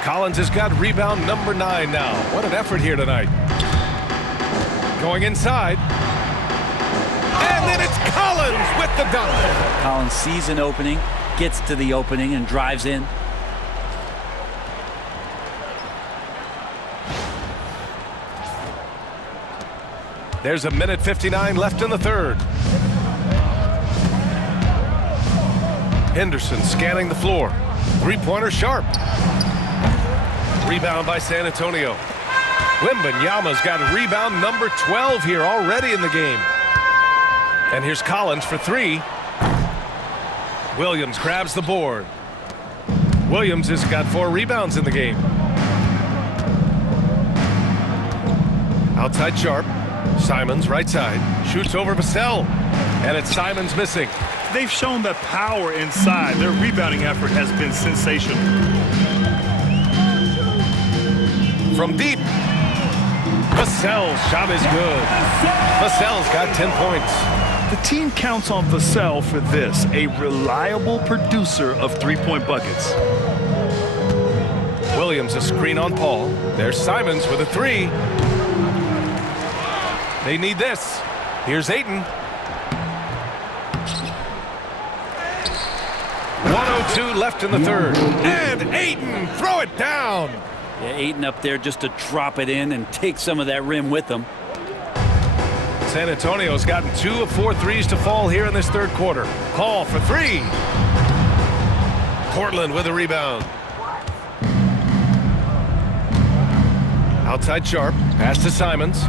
Collins has got rebound number 9 now. What an effort here tonight. Going inside. And then it's Collins with the dunk. Collins sees an opening, gets to the opening, and drives in. There's a minute 59 left in the third. Henderson scanning the floor. Three-pointer sharp. Rebound by San Antonio. Wembanyama's got rebound number 12 here already in the game. And here's Collins for 3. Williams grabs the board. Williams has got 4 rebounds in the game. Outside Sharp. Simons right side. Shoots over Vassell. And it's Simons missing. They've shown that power inside. Their rebounding effort has been sensational. From deep. Vassell's shot is good. Vassell's got 10 points. The team counts on Vassell for this, a reliable producer of three-point buckets. Williams a screen on Paul. There's Simons with a 3. They need this. Here's Ayton. 1:02 left in the third. And Ayton, throw it down. Yeah, Ayton up there just to drop it in and take some of that rim with them. San Antonio's gotten 2 of 4 threes to fall here in this third quarter. Paul for 3. Portland with a rebound. Outside Sharp. Pass to Simons.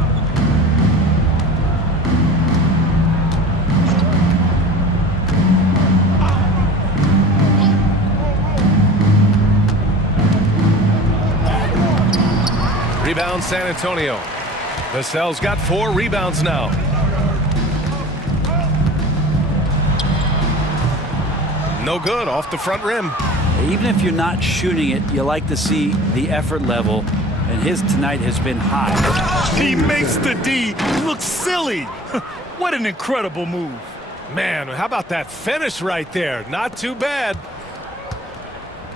Rebound San Antonio. Vassell's got 4 rebounds now. No good off the front rim. Even if you're not shooting it, you like to see the effort level, and his tonight has been high. He makes the D look silly. What an incredible move. Man, how about that finish right there? Not too bad.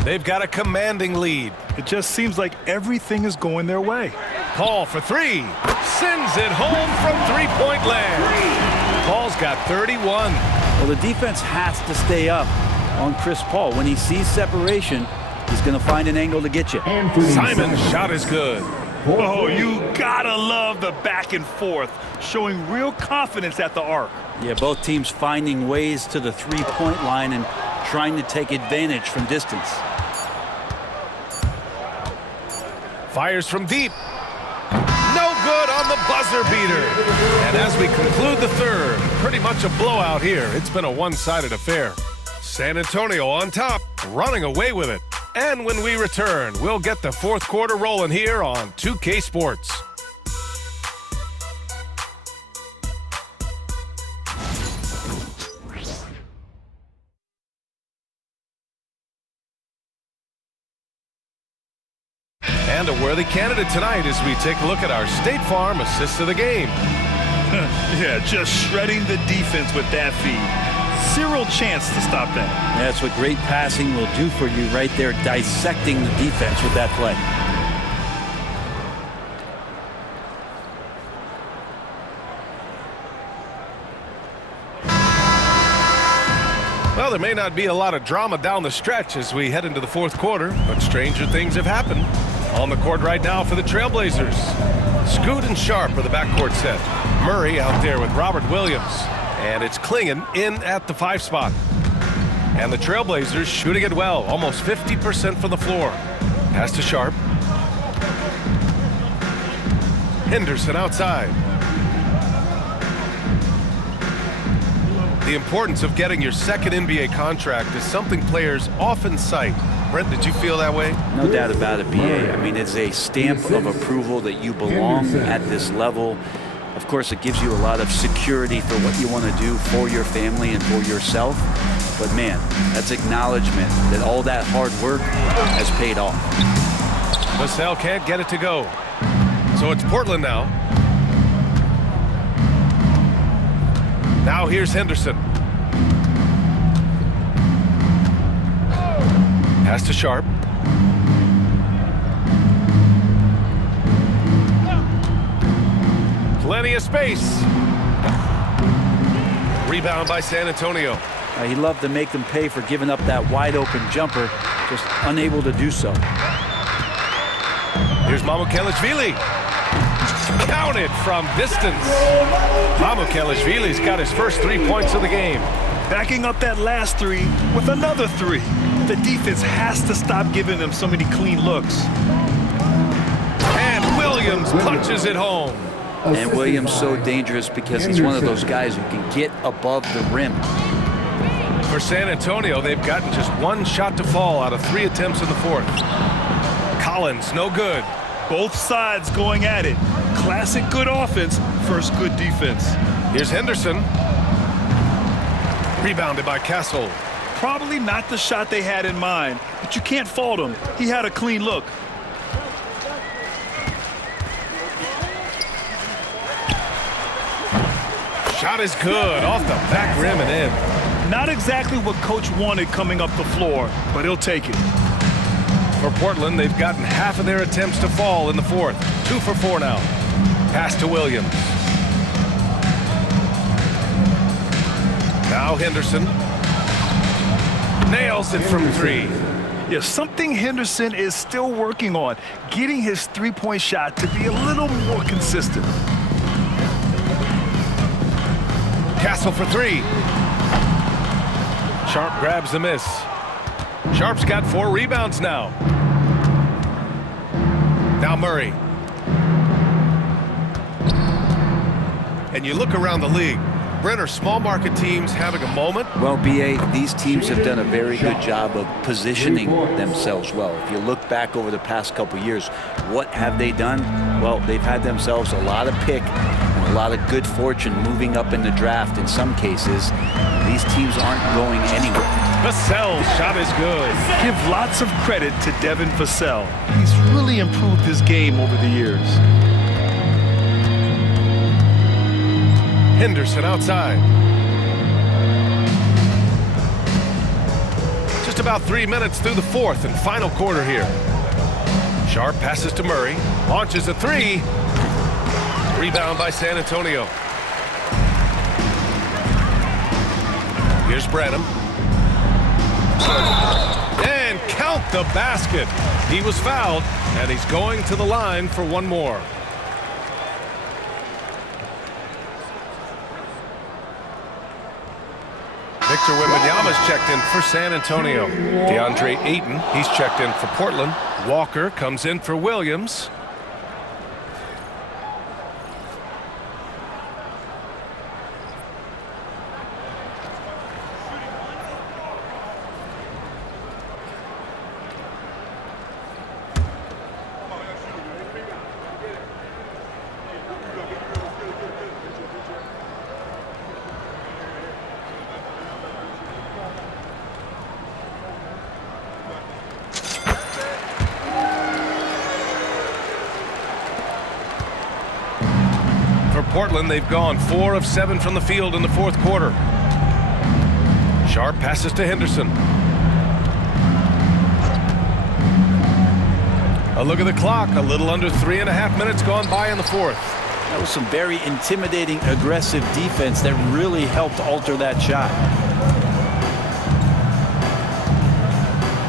They've got a commanding lead. It just seems like everything is going their way. Paul for 3. Sends it home from three-point land. Paul's got 31. Well, the defense has to stay up on Chris Paul. When he sees separation, he's going to find an angle to get you. Simon's shot is good. Oh, you gotta love the back and forth, showing real confidence at the arc. Yeah, both teams finding ways to the three-point line and trying to take advantage from distance. Fires from deep. No good on the buzzer beater. And as we conclude the third, pretty much a blowout here. It's been a one-sided affair. San Antonio on top, running away with it. And when we return, we'll get the fourth quarter rolling here on 2K Sports. And a worthy candidate tonight as we take a look at our State Farm assist of the game. Yeah, just shredding the defense with that feed. Zero chance to stop that. That's what great passing will do for you right there, dissecting the defense with that play. Well, there may not be a lot of drama down the stretch as we head into the fourth quarter, but stranger things have happened. On the court right now for the Trailblazers. Scoot and Sharp are the backcourt set. Murray out there with Robert Williams. And it's Klingon in at the 5 spot. And the Trailblazers shooting it well, almost 50% from the floor. Pass to Sharp. Henderson outside. The importance of getting your second NBA contract is something players often cite. Brent, did you feel that way? No doubt about it, BA. I mean, it's a stamp of approval that you belong at this level. Of course, it gives you a lot of security for what you want to do for your family and for yourself. But man, that's acknowledgement that all that hard work has paid off. Vassell can't get it to go. So it's Portland now. Now here's Henderson. Pass to Sharp. Plenty of space. Rebound by San Antonio. He loved to make them pay for giving up that wide open jumper, just unable to do so. Here's Mamukelashvili. Counted from distance. Mamukelashvili's got his first 3 points of the game. Backing up that last three with another three. The defense has to stop giving them so many clean looks. And Williams punches it home. And Williams so dangerous because he's one of those guys who can get above the rim. For San Antonio, they've gotten just one shot to fall out of 3 attempts in the fourth. Collins, no good. Both sides going at it. Classic good offense, first good defense. Here's Henderson. Rebounded by Castle. Probably not the shot they had in mind, but you can't fault him. He had a clean look. Shot is good, off the back rim and in. Not exactly what coach wanted coming up the floor, but he'll take it. For Portland, they've gotten half of their attempts to fall in the fourth. 2 for 4 now. Pass to Williams. Now Henderson. Nails it from 3. Yeah, something Henderson is still working on, getting his three-point shot to be a little more consistent. Castle for 3. Sharp grabs the miss. Sharp's got 4 rebounds now. Now Murray. And you look around the league. Brent, are small market teams having a moment? Well, B.A., these teams have done a very good job of positioning themselves well. If you look back over the past couple years, what have they done? Well, they've had themselves a lot of pick and a lot of good fortune moving up in the draft in some cases. These teams aren't going anywhere. Vassell's shot is good. Give lots of credit to Devin Vassell. He's really improved his game over the years. Henderson outside. Just about 3 minutes through the fourth and final quarter here. Sharp passes to Murray. Launches a 3. Rebound by San Antonio. Here's Branham. And count the basket. He was fouled, and he's going to the line for one more. Victor Wembanyama's checked in for San Antonio. DeAndre Ayton, he's checked in for Portland. Walker comes in for Williams. For Portland, they've gone 4 of 7 from the field in the fourth quarter. Sharp passes to Henderson. A look at the clock. A little under 3.5 minutes gone by in the fourth. That was some very intimidating, aggressive defense that really helped alter that shot.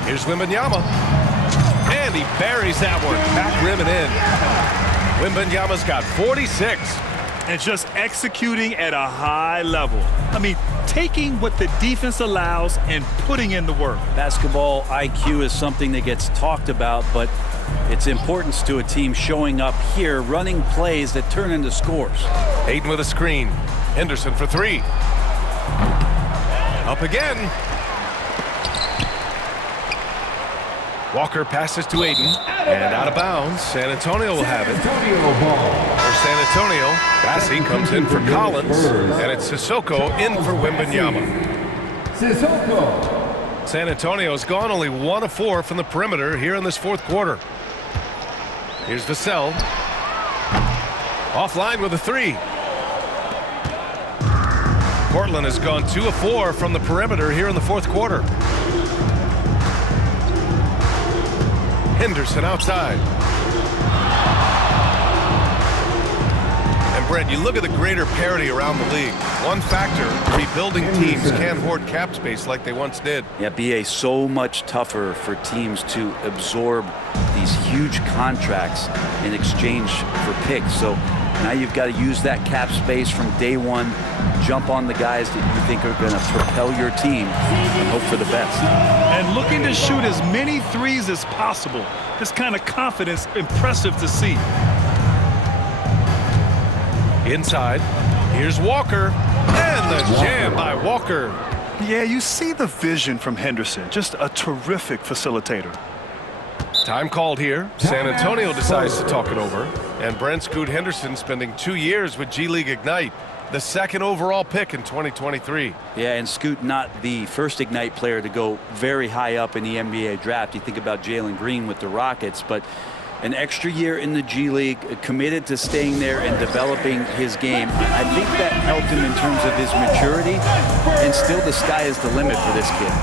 Here's Wembanyama. And he buries that one. Back rim and in. Wembanyama's got 46. And just executing at a high level. I mean, taking what the defense allows and putting in the work. Basketball IQ is something that gets talked about, but its importance to a team showing up here, running plays that turn into scores. Ayton with a screen. Henderson for 3. Up again. Walker passes to Ayton. And out of bounds. San Antonio will have it. For San Antonio, Bassi comes in for Collins. And it's Sissoko in for Wembanyama. Sissoko. San Antonio's gone only 1 of 4 from the perimeter here in this fourth quarter. Here's Vassell. Offline with a 3. Portland has gone 2 of 4 from the perimeter here in the fourth quarter. Henderson outside. And Brent, you look at the greater parity around the league. One factor, rebuilding teams can't hoard cap space like they once did. Yeah, BA, so much tougher for teams to absorb these huge contracts in exchange for picks. So now you've got to use that cap space from day one, jump on the guys that you think are going to propel your team and hope for the best. And looking to shoot as many threes as possible. This kind of confidence, impressive to see. Inside, here's Walker, and the jam by Walker. Yeah, you see the vision from Henderson. Just a terrific facilitator. Time called here. San Antonio decides to talk it over. And Brent Scoot Henderson spending 2 years with G League Ignite, the 2nd overall pick in 2023. Yeah, and Scoot not the first Ignite player to go very high up in the NBA draft. You think about Jalen Green with the Rockets, but an extra year in the G League, committed to staying there and developing his game. I think that helped him in terms of his maturity, and still the sky is the limit for this kid.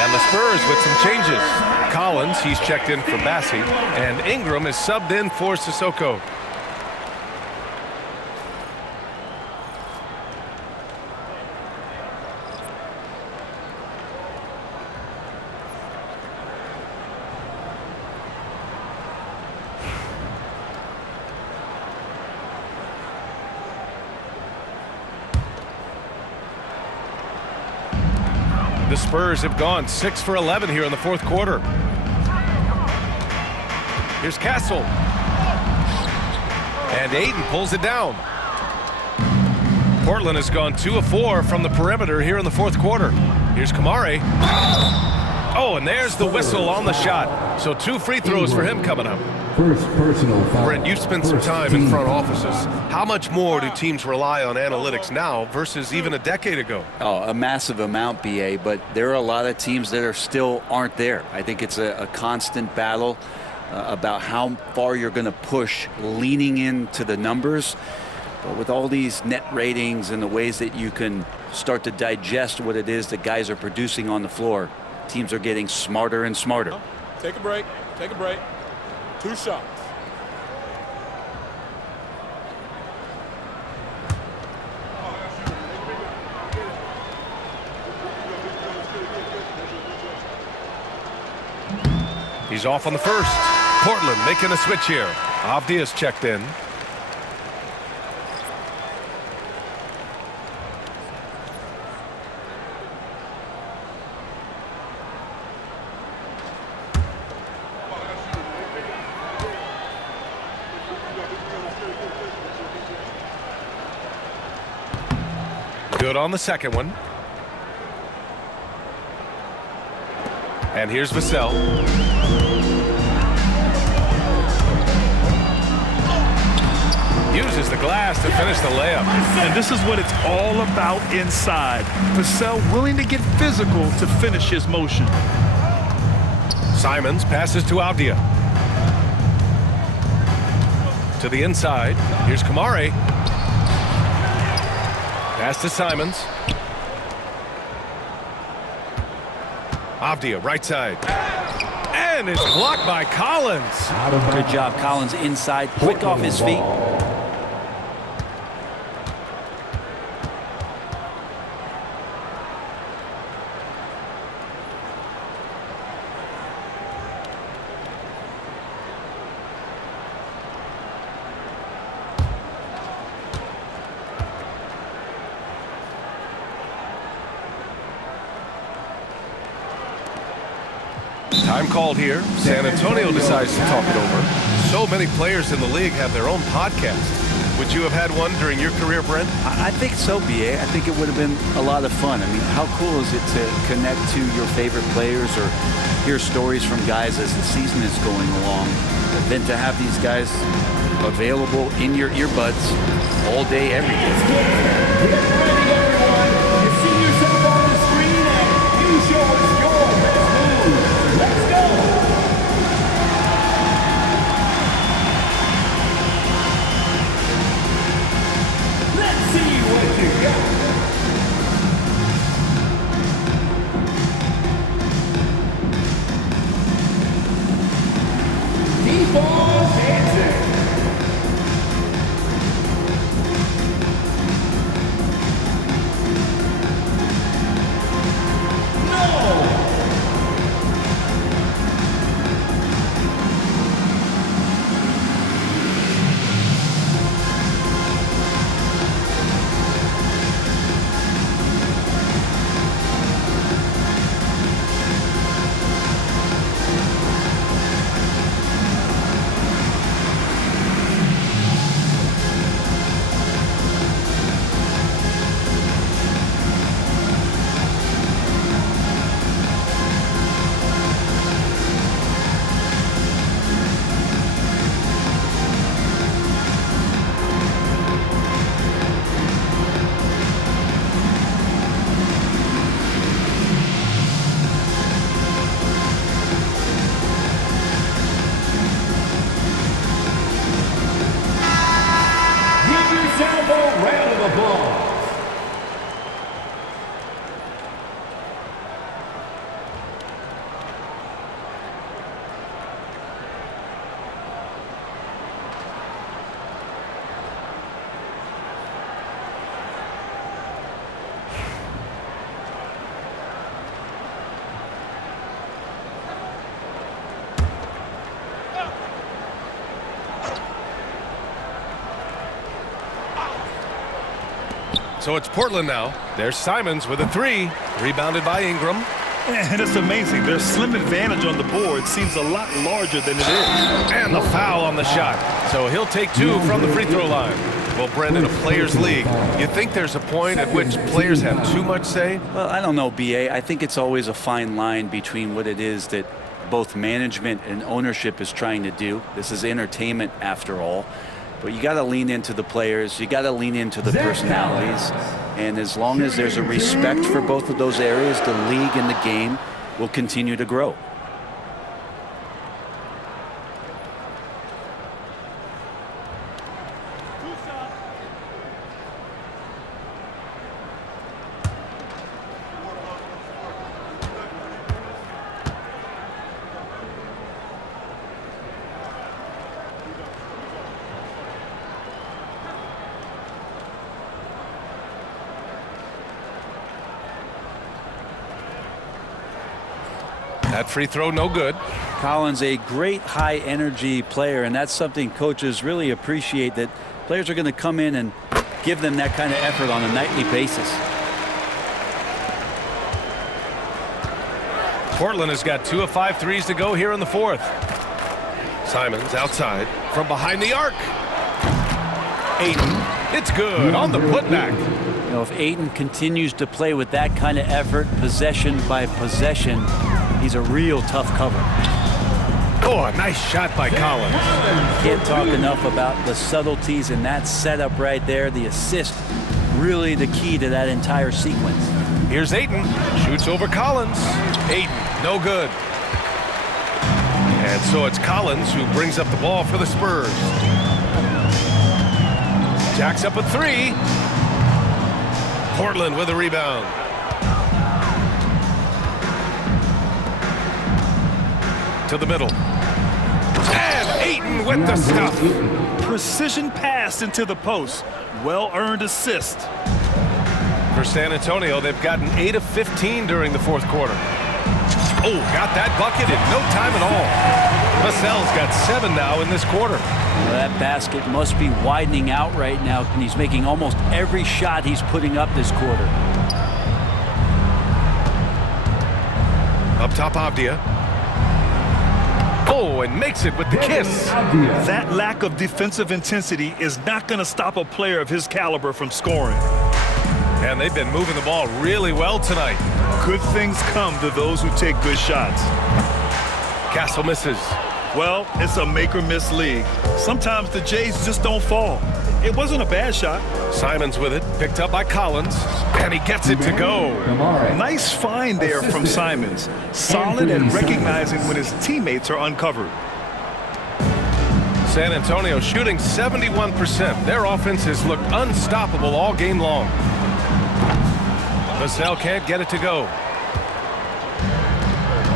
And the Spurs with some changes. Collins, he's checked in for Bassi, and Ingram is subbed in for Sissoko. The Spurs have gone 6 for 11 here in the fourth quarter. Here's Castle. And Ayton pulls it down. Portland has gone 2 of 4 from the perimeter here in the fourth quarter. Here's Camara. Oh, and there's the whistle on the shot. So 2 free throws for him coming up. First personal foul. Brent, you've spent some time in front offices. How much more do teams rely on analytics now versus even a decade ago? Oh, a massive amount, BA, but there are a lot of teams that are still aren't there. I think it's a constant battle about how far you're going to push, leaning into the numbers. But with all these net ratings and the ways that you can start to digest what it is that guys are producing on the floor, teams are getting smarter and smarter. Take a break. Take a break. 2 shots. He's off on the first. Portland making a switch here. Avdia's checked in. Good on the second one. And here's Vassell. Uses the glass to finish the layup. And this is what it's all about inside. Vassell willing to get physical to finish his motion. Simons passes to Avdia. To the inside. Here's Camara. Pass to Simons. Avdia, right side. And it's blocked by Collins. Good job, Collins inside, quick off his feet. Time called here. San Antonio decides to talk it over. So many players in the league have their own podcast. Would you have had one during your career, Brent? I think so, BA. I think it would have been a lot of fun. I mean, how cool is it to connect to your favorite players or hear stories from guys as the season is going along, but then to have these guys available in your earbuds all day, every day. Get ready, everyone. You see yourself on the screen and you show us your best move. Let's go. Let's see what you got. Keep on dancing. So it's Portland now. There's Simons with a three. Rebounded by Ingram. And it's amazing. Their slim advantage on the board seems a lot larger than it is. And the foul on the shot. So he'll take two from the free throw line. Well, Brent, in a players' league, you think there's a point at which players have too much say? Well, I don't know, BA. I think it's always a fine line between what it is that both management and ownership is trying to do. This is entertainment after all. But you got to lean into the players. You got to lean into the personalities. And as long as there's a respect for both of those areas, the league and the game will continue to grow. That free throw, no good. Collins, a great high-energy player, and that's something coaches really appreciate, that players are going to come in and give them that kind of effort on a nightly basis. Portland has got 2 of 5 threes to go here in the fourth. Simons outside from behind the arc. Ayton, it's good on the putback. You know, if Ayton continues to play with that kind of effort, possession by possession, he's a real tough cover. Oh, a nice shot by Collins. Can't talk enough about the subtleties in that setup right there. The assist, really the key to that entire sequence. Here's Ayton. Shoots over Collins. Ayton, no good. And so it's Collins who brings up the ball for the Spurs. Jacks up a three. Portland with a rebound. To the middle. And Ayton with the stuff. Precision pass into the post. Well-earned assist. For San Antonio, they've gotten 8 of 15 during the fourth quarter. Oh, got that bucket in no time at all. Vassell's got 7 now in this quarter. Well, that basket must be widening out right now, and he's making almost every shot he's putting up this quarter. Up top, Avdia. Oh, and makes it with the kiss. That lack of defensive intensity is not going to stop a player of his caliber from scoring. And they've been moving the ball really well tonight. Good things come to those who take good shots. Castle misses. Well, it's a make-or-miss league. Sometimes the Jays just don't fall. It wasn't a bad shot. Simons with it, picked up by Collins, and he gets it to go. Nice find there from Simons. Solid and recognizing when his teammates are uncovered. San Antonio shooting 71%. Their offense has looked unstoppable all game long. Vassell can't get it to go.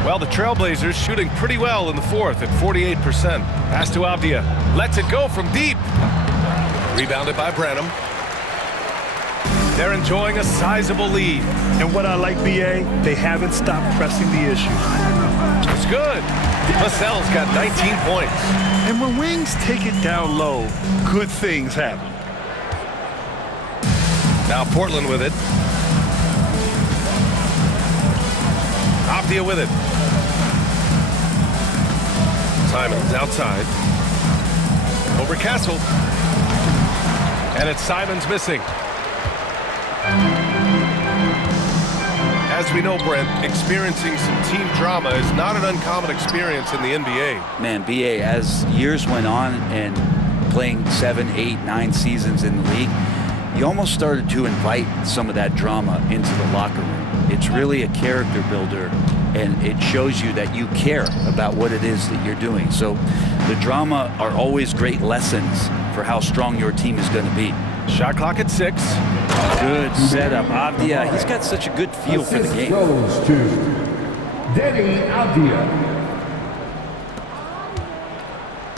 Well, the Trailblazers shooting pretty well in the fourth at 48%. Pass to Avdia. Lets it go from deep. Rebounded by Branham. They're enjoying a sizable lead. And what I like, B.A., they haven't stopped pressing the issue. It's good. Vassell's got 19 points. And when Wings take it down low, good things happen. Now Portland with it. Avdia with it. Simons outside. Over Castle. And it's Simons missing. As we know, Brent, experiencing some team drama is not an uncommon experience in the NBA. Man, BA, as years went on and playing 7, 8, 9 seasons in the league, you almost started to invite some of that drama into the locker room. It's really a character builder, and it shows you that you care about what it is that you're doing. So the drama are always great lessons for how strong your team is going to be. Shot clock at 6. Good setup. Avdia, he's got such a good feel for the game. Goes to Denny Avdia.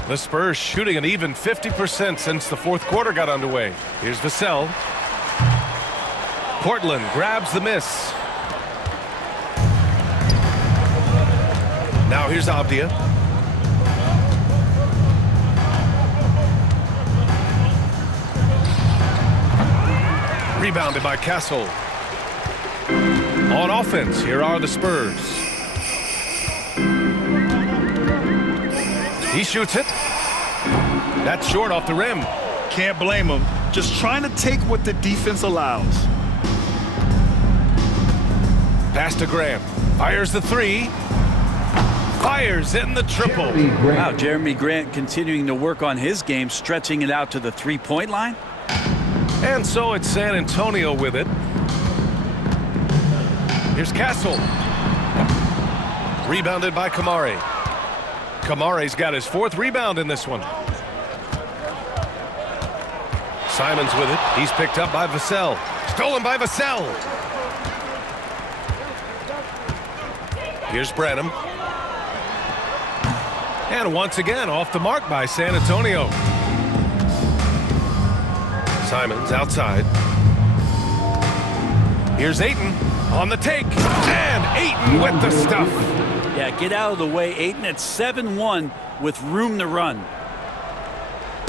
The Spurs shooting an even 50% since the fourth quarter got underway. Here's Vassell. Portland grabs the miss. Now here's Avdia. Rebounded by Castle. On offense, here are the Spurs. He shoots it. That's short off the rim. Can't blame him. Just trying to take what the defense allows. Pass to Grant. Fires the three. Fires in the triple. Wow, Jeremy Grant continuing to work on his game, stretching it out to the three-point line. And so it's San Antonio with it. Here's Castle. Rebounded by Camara. Camara's got his 4th rebound in this one. Simons with it. He's picked up by Vassell. Stolen by Vassell. Here's Branham. And once again off the mark by San Antonio. Simons outside. Here's Ayton on the take. And Ayton with the stuff. Yeah, get out of the way. Ayton at 7-1 with room to run.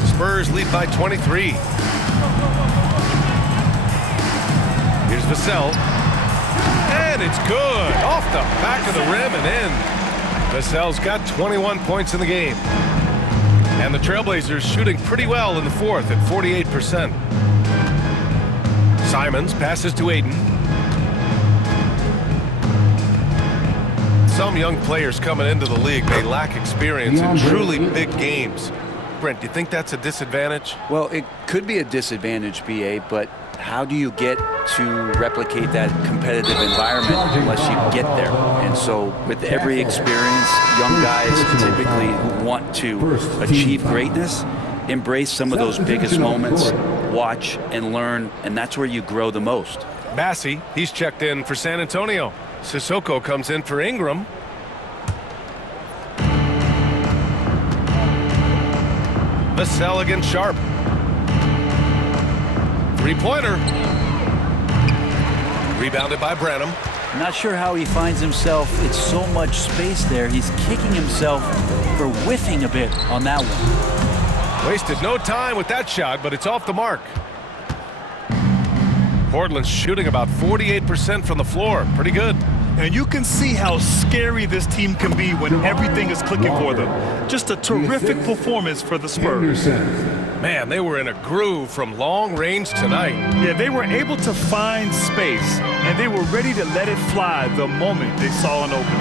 Spurs lead by 23. Here's Vassell. And it's good. Off the back of the rim and in. Vassell's got 21 points in the game. And the Trailblazers shooting pretty well in the fourth at 48%. Simons passes to Ayton. some young players coming into the league may lack experience in truly big games. Brent, do you think that's a disadvantage? Well, it could be a disadvantage, BA, but how do you get to replicate that competitive environment unless you get there? And so with every experience, young guys typically who want to achieve greatness, embrace some of those biggest moments, watch and learn, and that's where you grow the most. Massey, he's checked in for San Antonio. Sissoko comes in for Ingram. Vassell against Sharp. Three-pointer. Rebounded by Branham. I'm not sure how he finds himself. It's so much space there. He's kicking himself for whiffing a bit on that one. Wasted no time with that shot, but it's off the mark. Portland's shooting about 48% from the floor. Pretty good. And you can see how scary this team can be when everything is clicking for them. Just a terrific performance for the Spurs. Man, they were in a groove from long range tonight. Yeah, they were able to find space, and they were ready to let it fly the moment they saw an opening.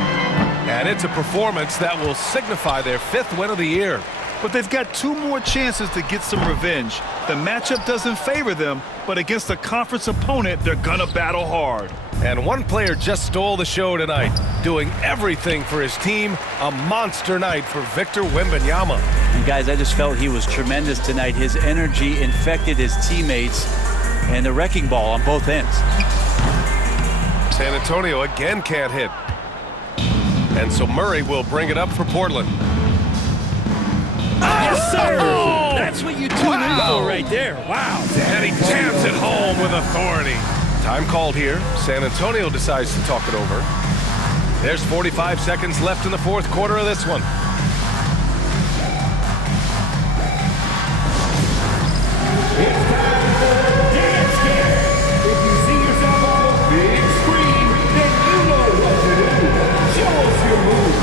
And it's a performance that will signify their 5th win of the year. But they've got 2 more chances to get some revenge. The matchup doesn't favor them, but against a conference opponent, they're gonna battle hard. And one player just stole the show tonight, doing everything for his team. A monster night for Victor Wembanyama. And guys, I just felt he was tremendous tonight. His energy infected his teammates, and the wrecking ball on both ends. San Antonio again can't hit. And so Murray will bring it up for Portland. Yes, sir! Oh, that's what you tune in for right there. Wow. And he jams it home with authority. Time called here. San Antonio decides to talk it over. There's 45 seconds left in the 4th quarter of this one. It's time for Dance Game. If you see yourself on a big screen, then you know what to do. Show us your moves.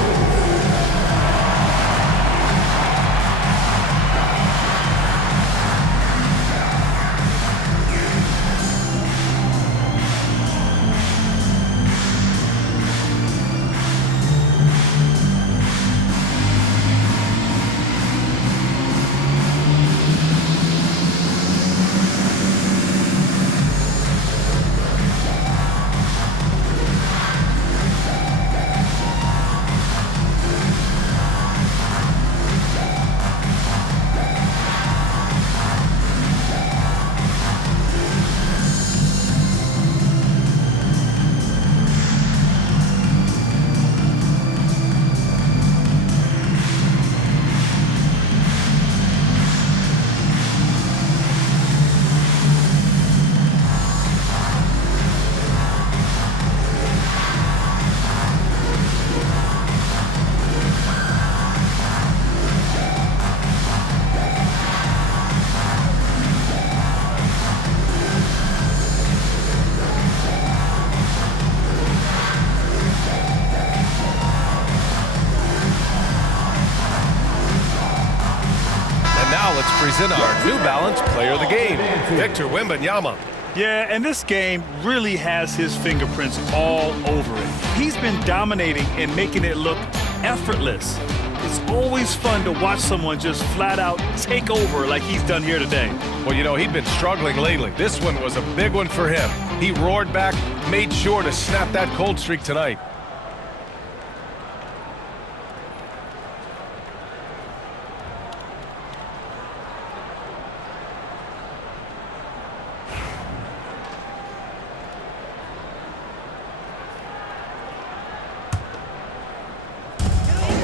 Let's present our New Balance Player of the Game, Victor Wembanyama. Yeah, and this game really has his fingerprints all over it. He's been dominating and making it look effortless. It's always fun to watch someone just flat out take over like he's done here today. Well, you know, he'd been struggling lately. This one was a big one for him. He roared back, made sure to snap that cold streak tonight.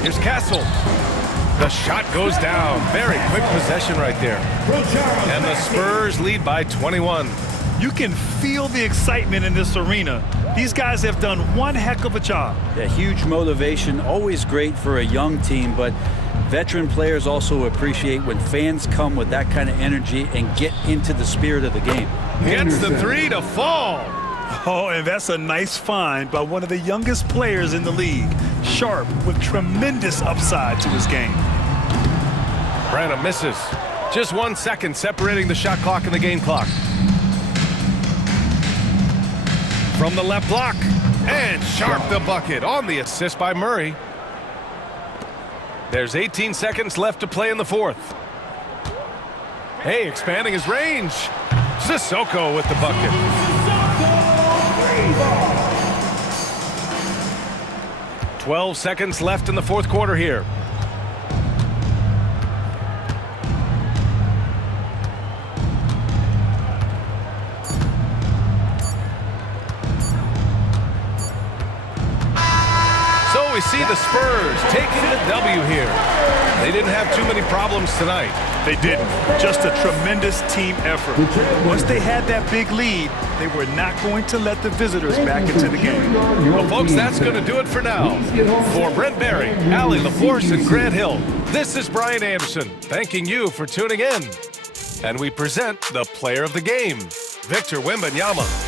Here's Castle. The shot goes down. Very quick possession right there. And the Spurs lead by 21. You can feel the excitement in this arena. These guys have done one heck of a job. Yeah, huge motivation, always great for a young team, but veteran players also appreciate when fans come with that kind of energy and get into the spirit of the game. Gets the three to fall. Oh, and that's a nice find by one of the youngest players in the league. Sharp with tremendous upside to his game. Branham misses. Just 1 second separating the shot clock and the game clock. From the left block, And Sharp the bucket on the assist by Murray. There's 18 seconds left to play in the fourth. Hey, expanding his range. Sissoko with the bucket. 12 seconds left in the fourth quarter here. So we see the Spurs taking the W here. They didn't have too many problems tonight. They didn't. Just a tremendous team effort. Once they had that big lead, they were not going to let the visitors back into the game. Well, folks, that's going to do it for now. For Brent Berry, Allie LaForce, and Grant Hill, this is Brian Anderson thanking you for tuning in. And we present the player of the game, Victor Wembanyama.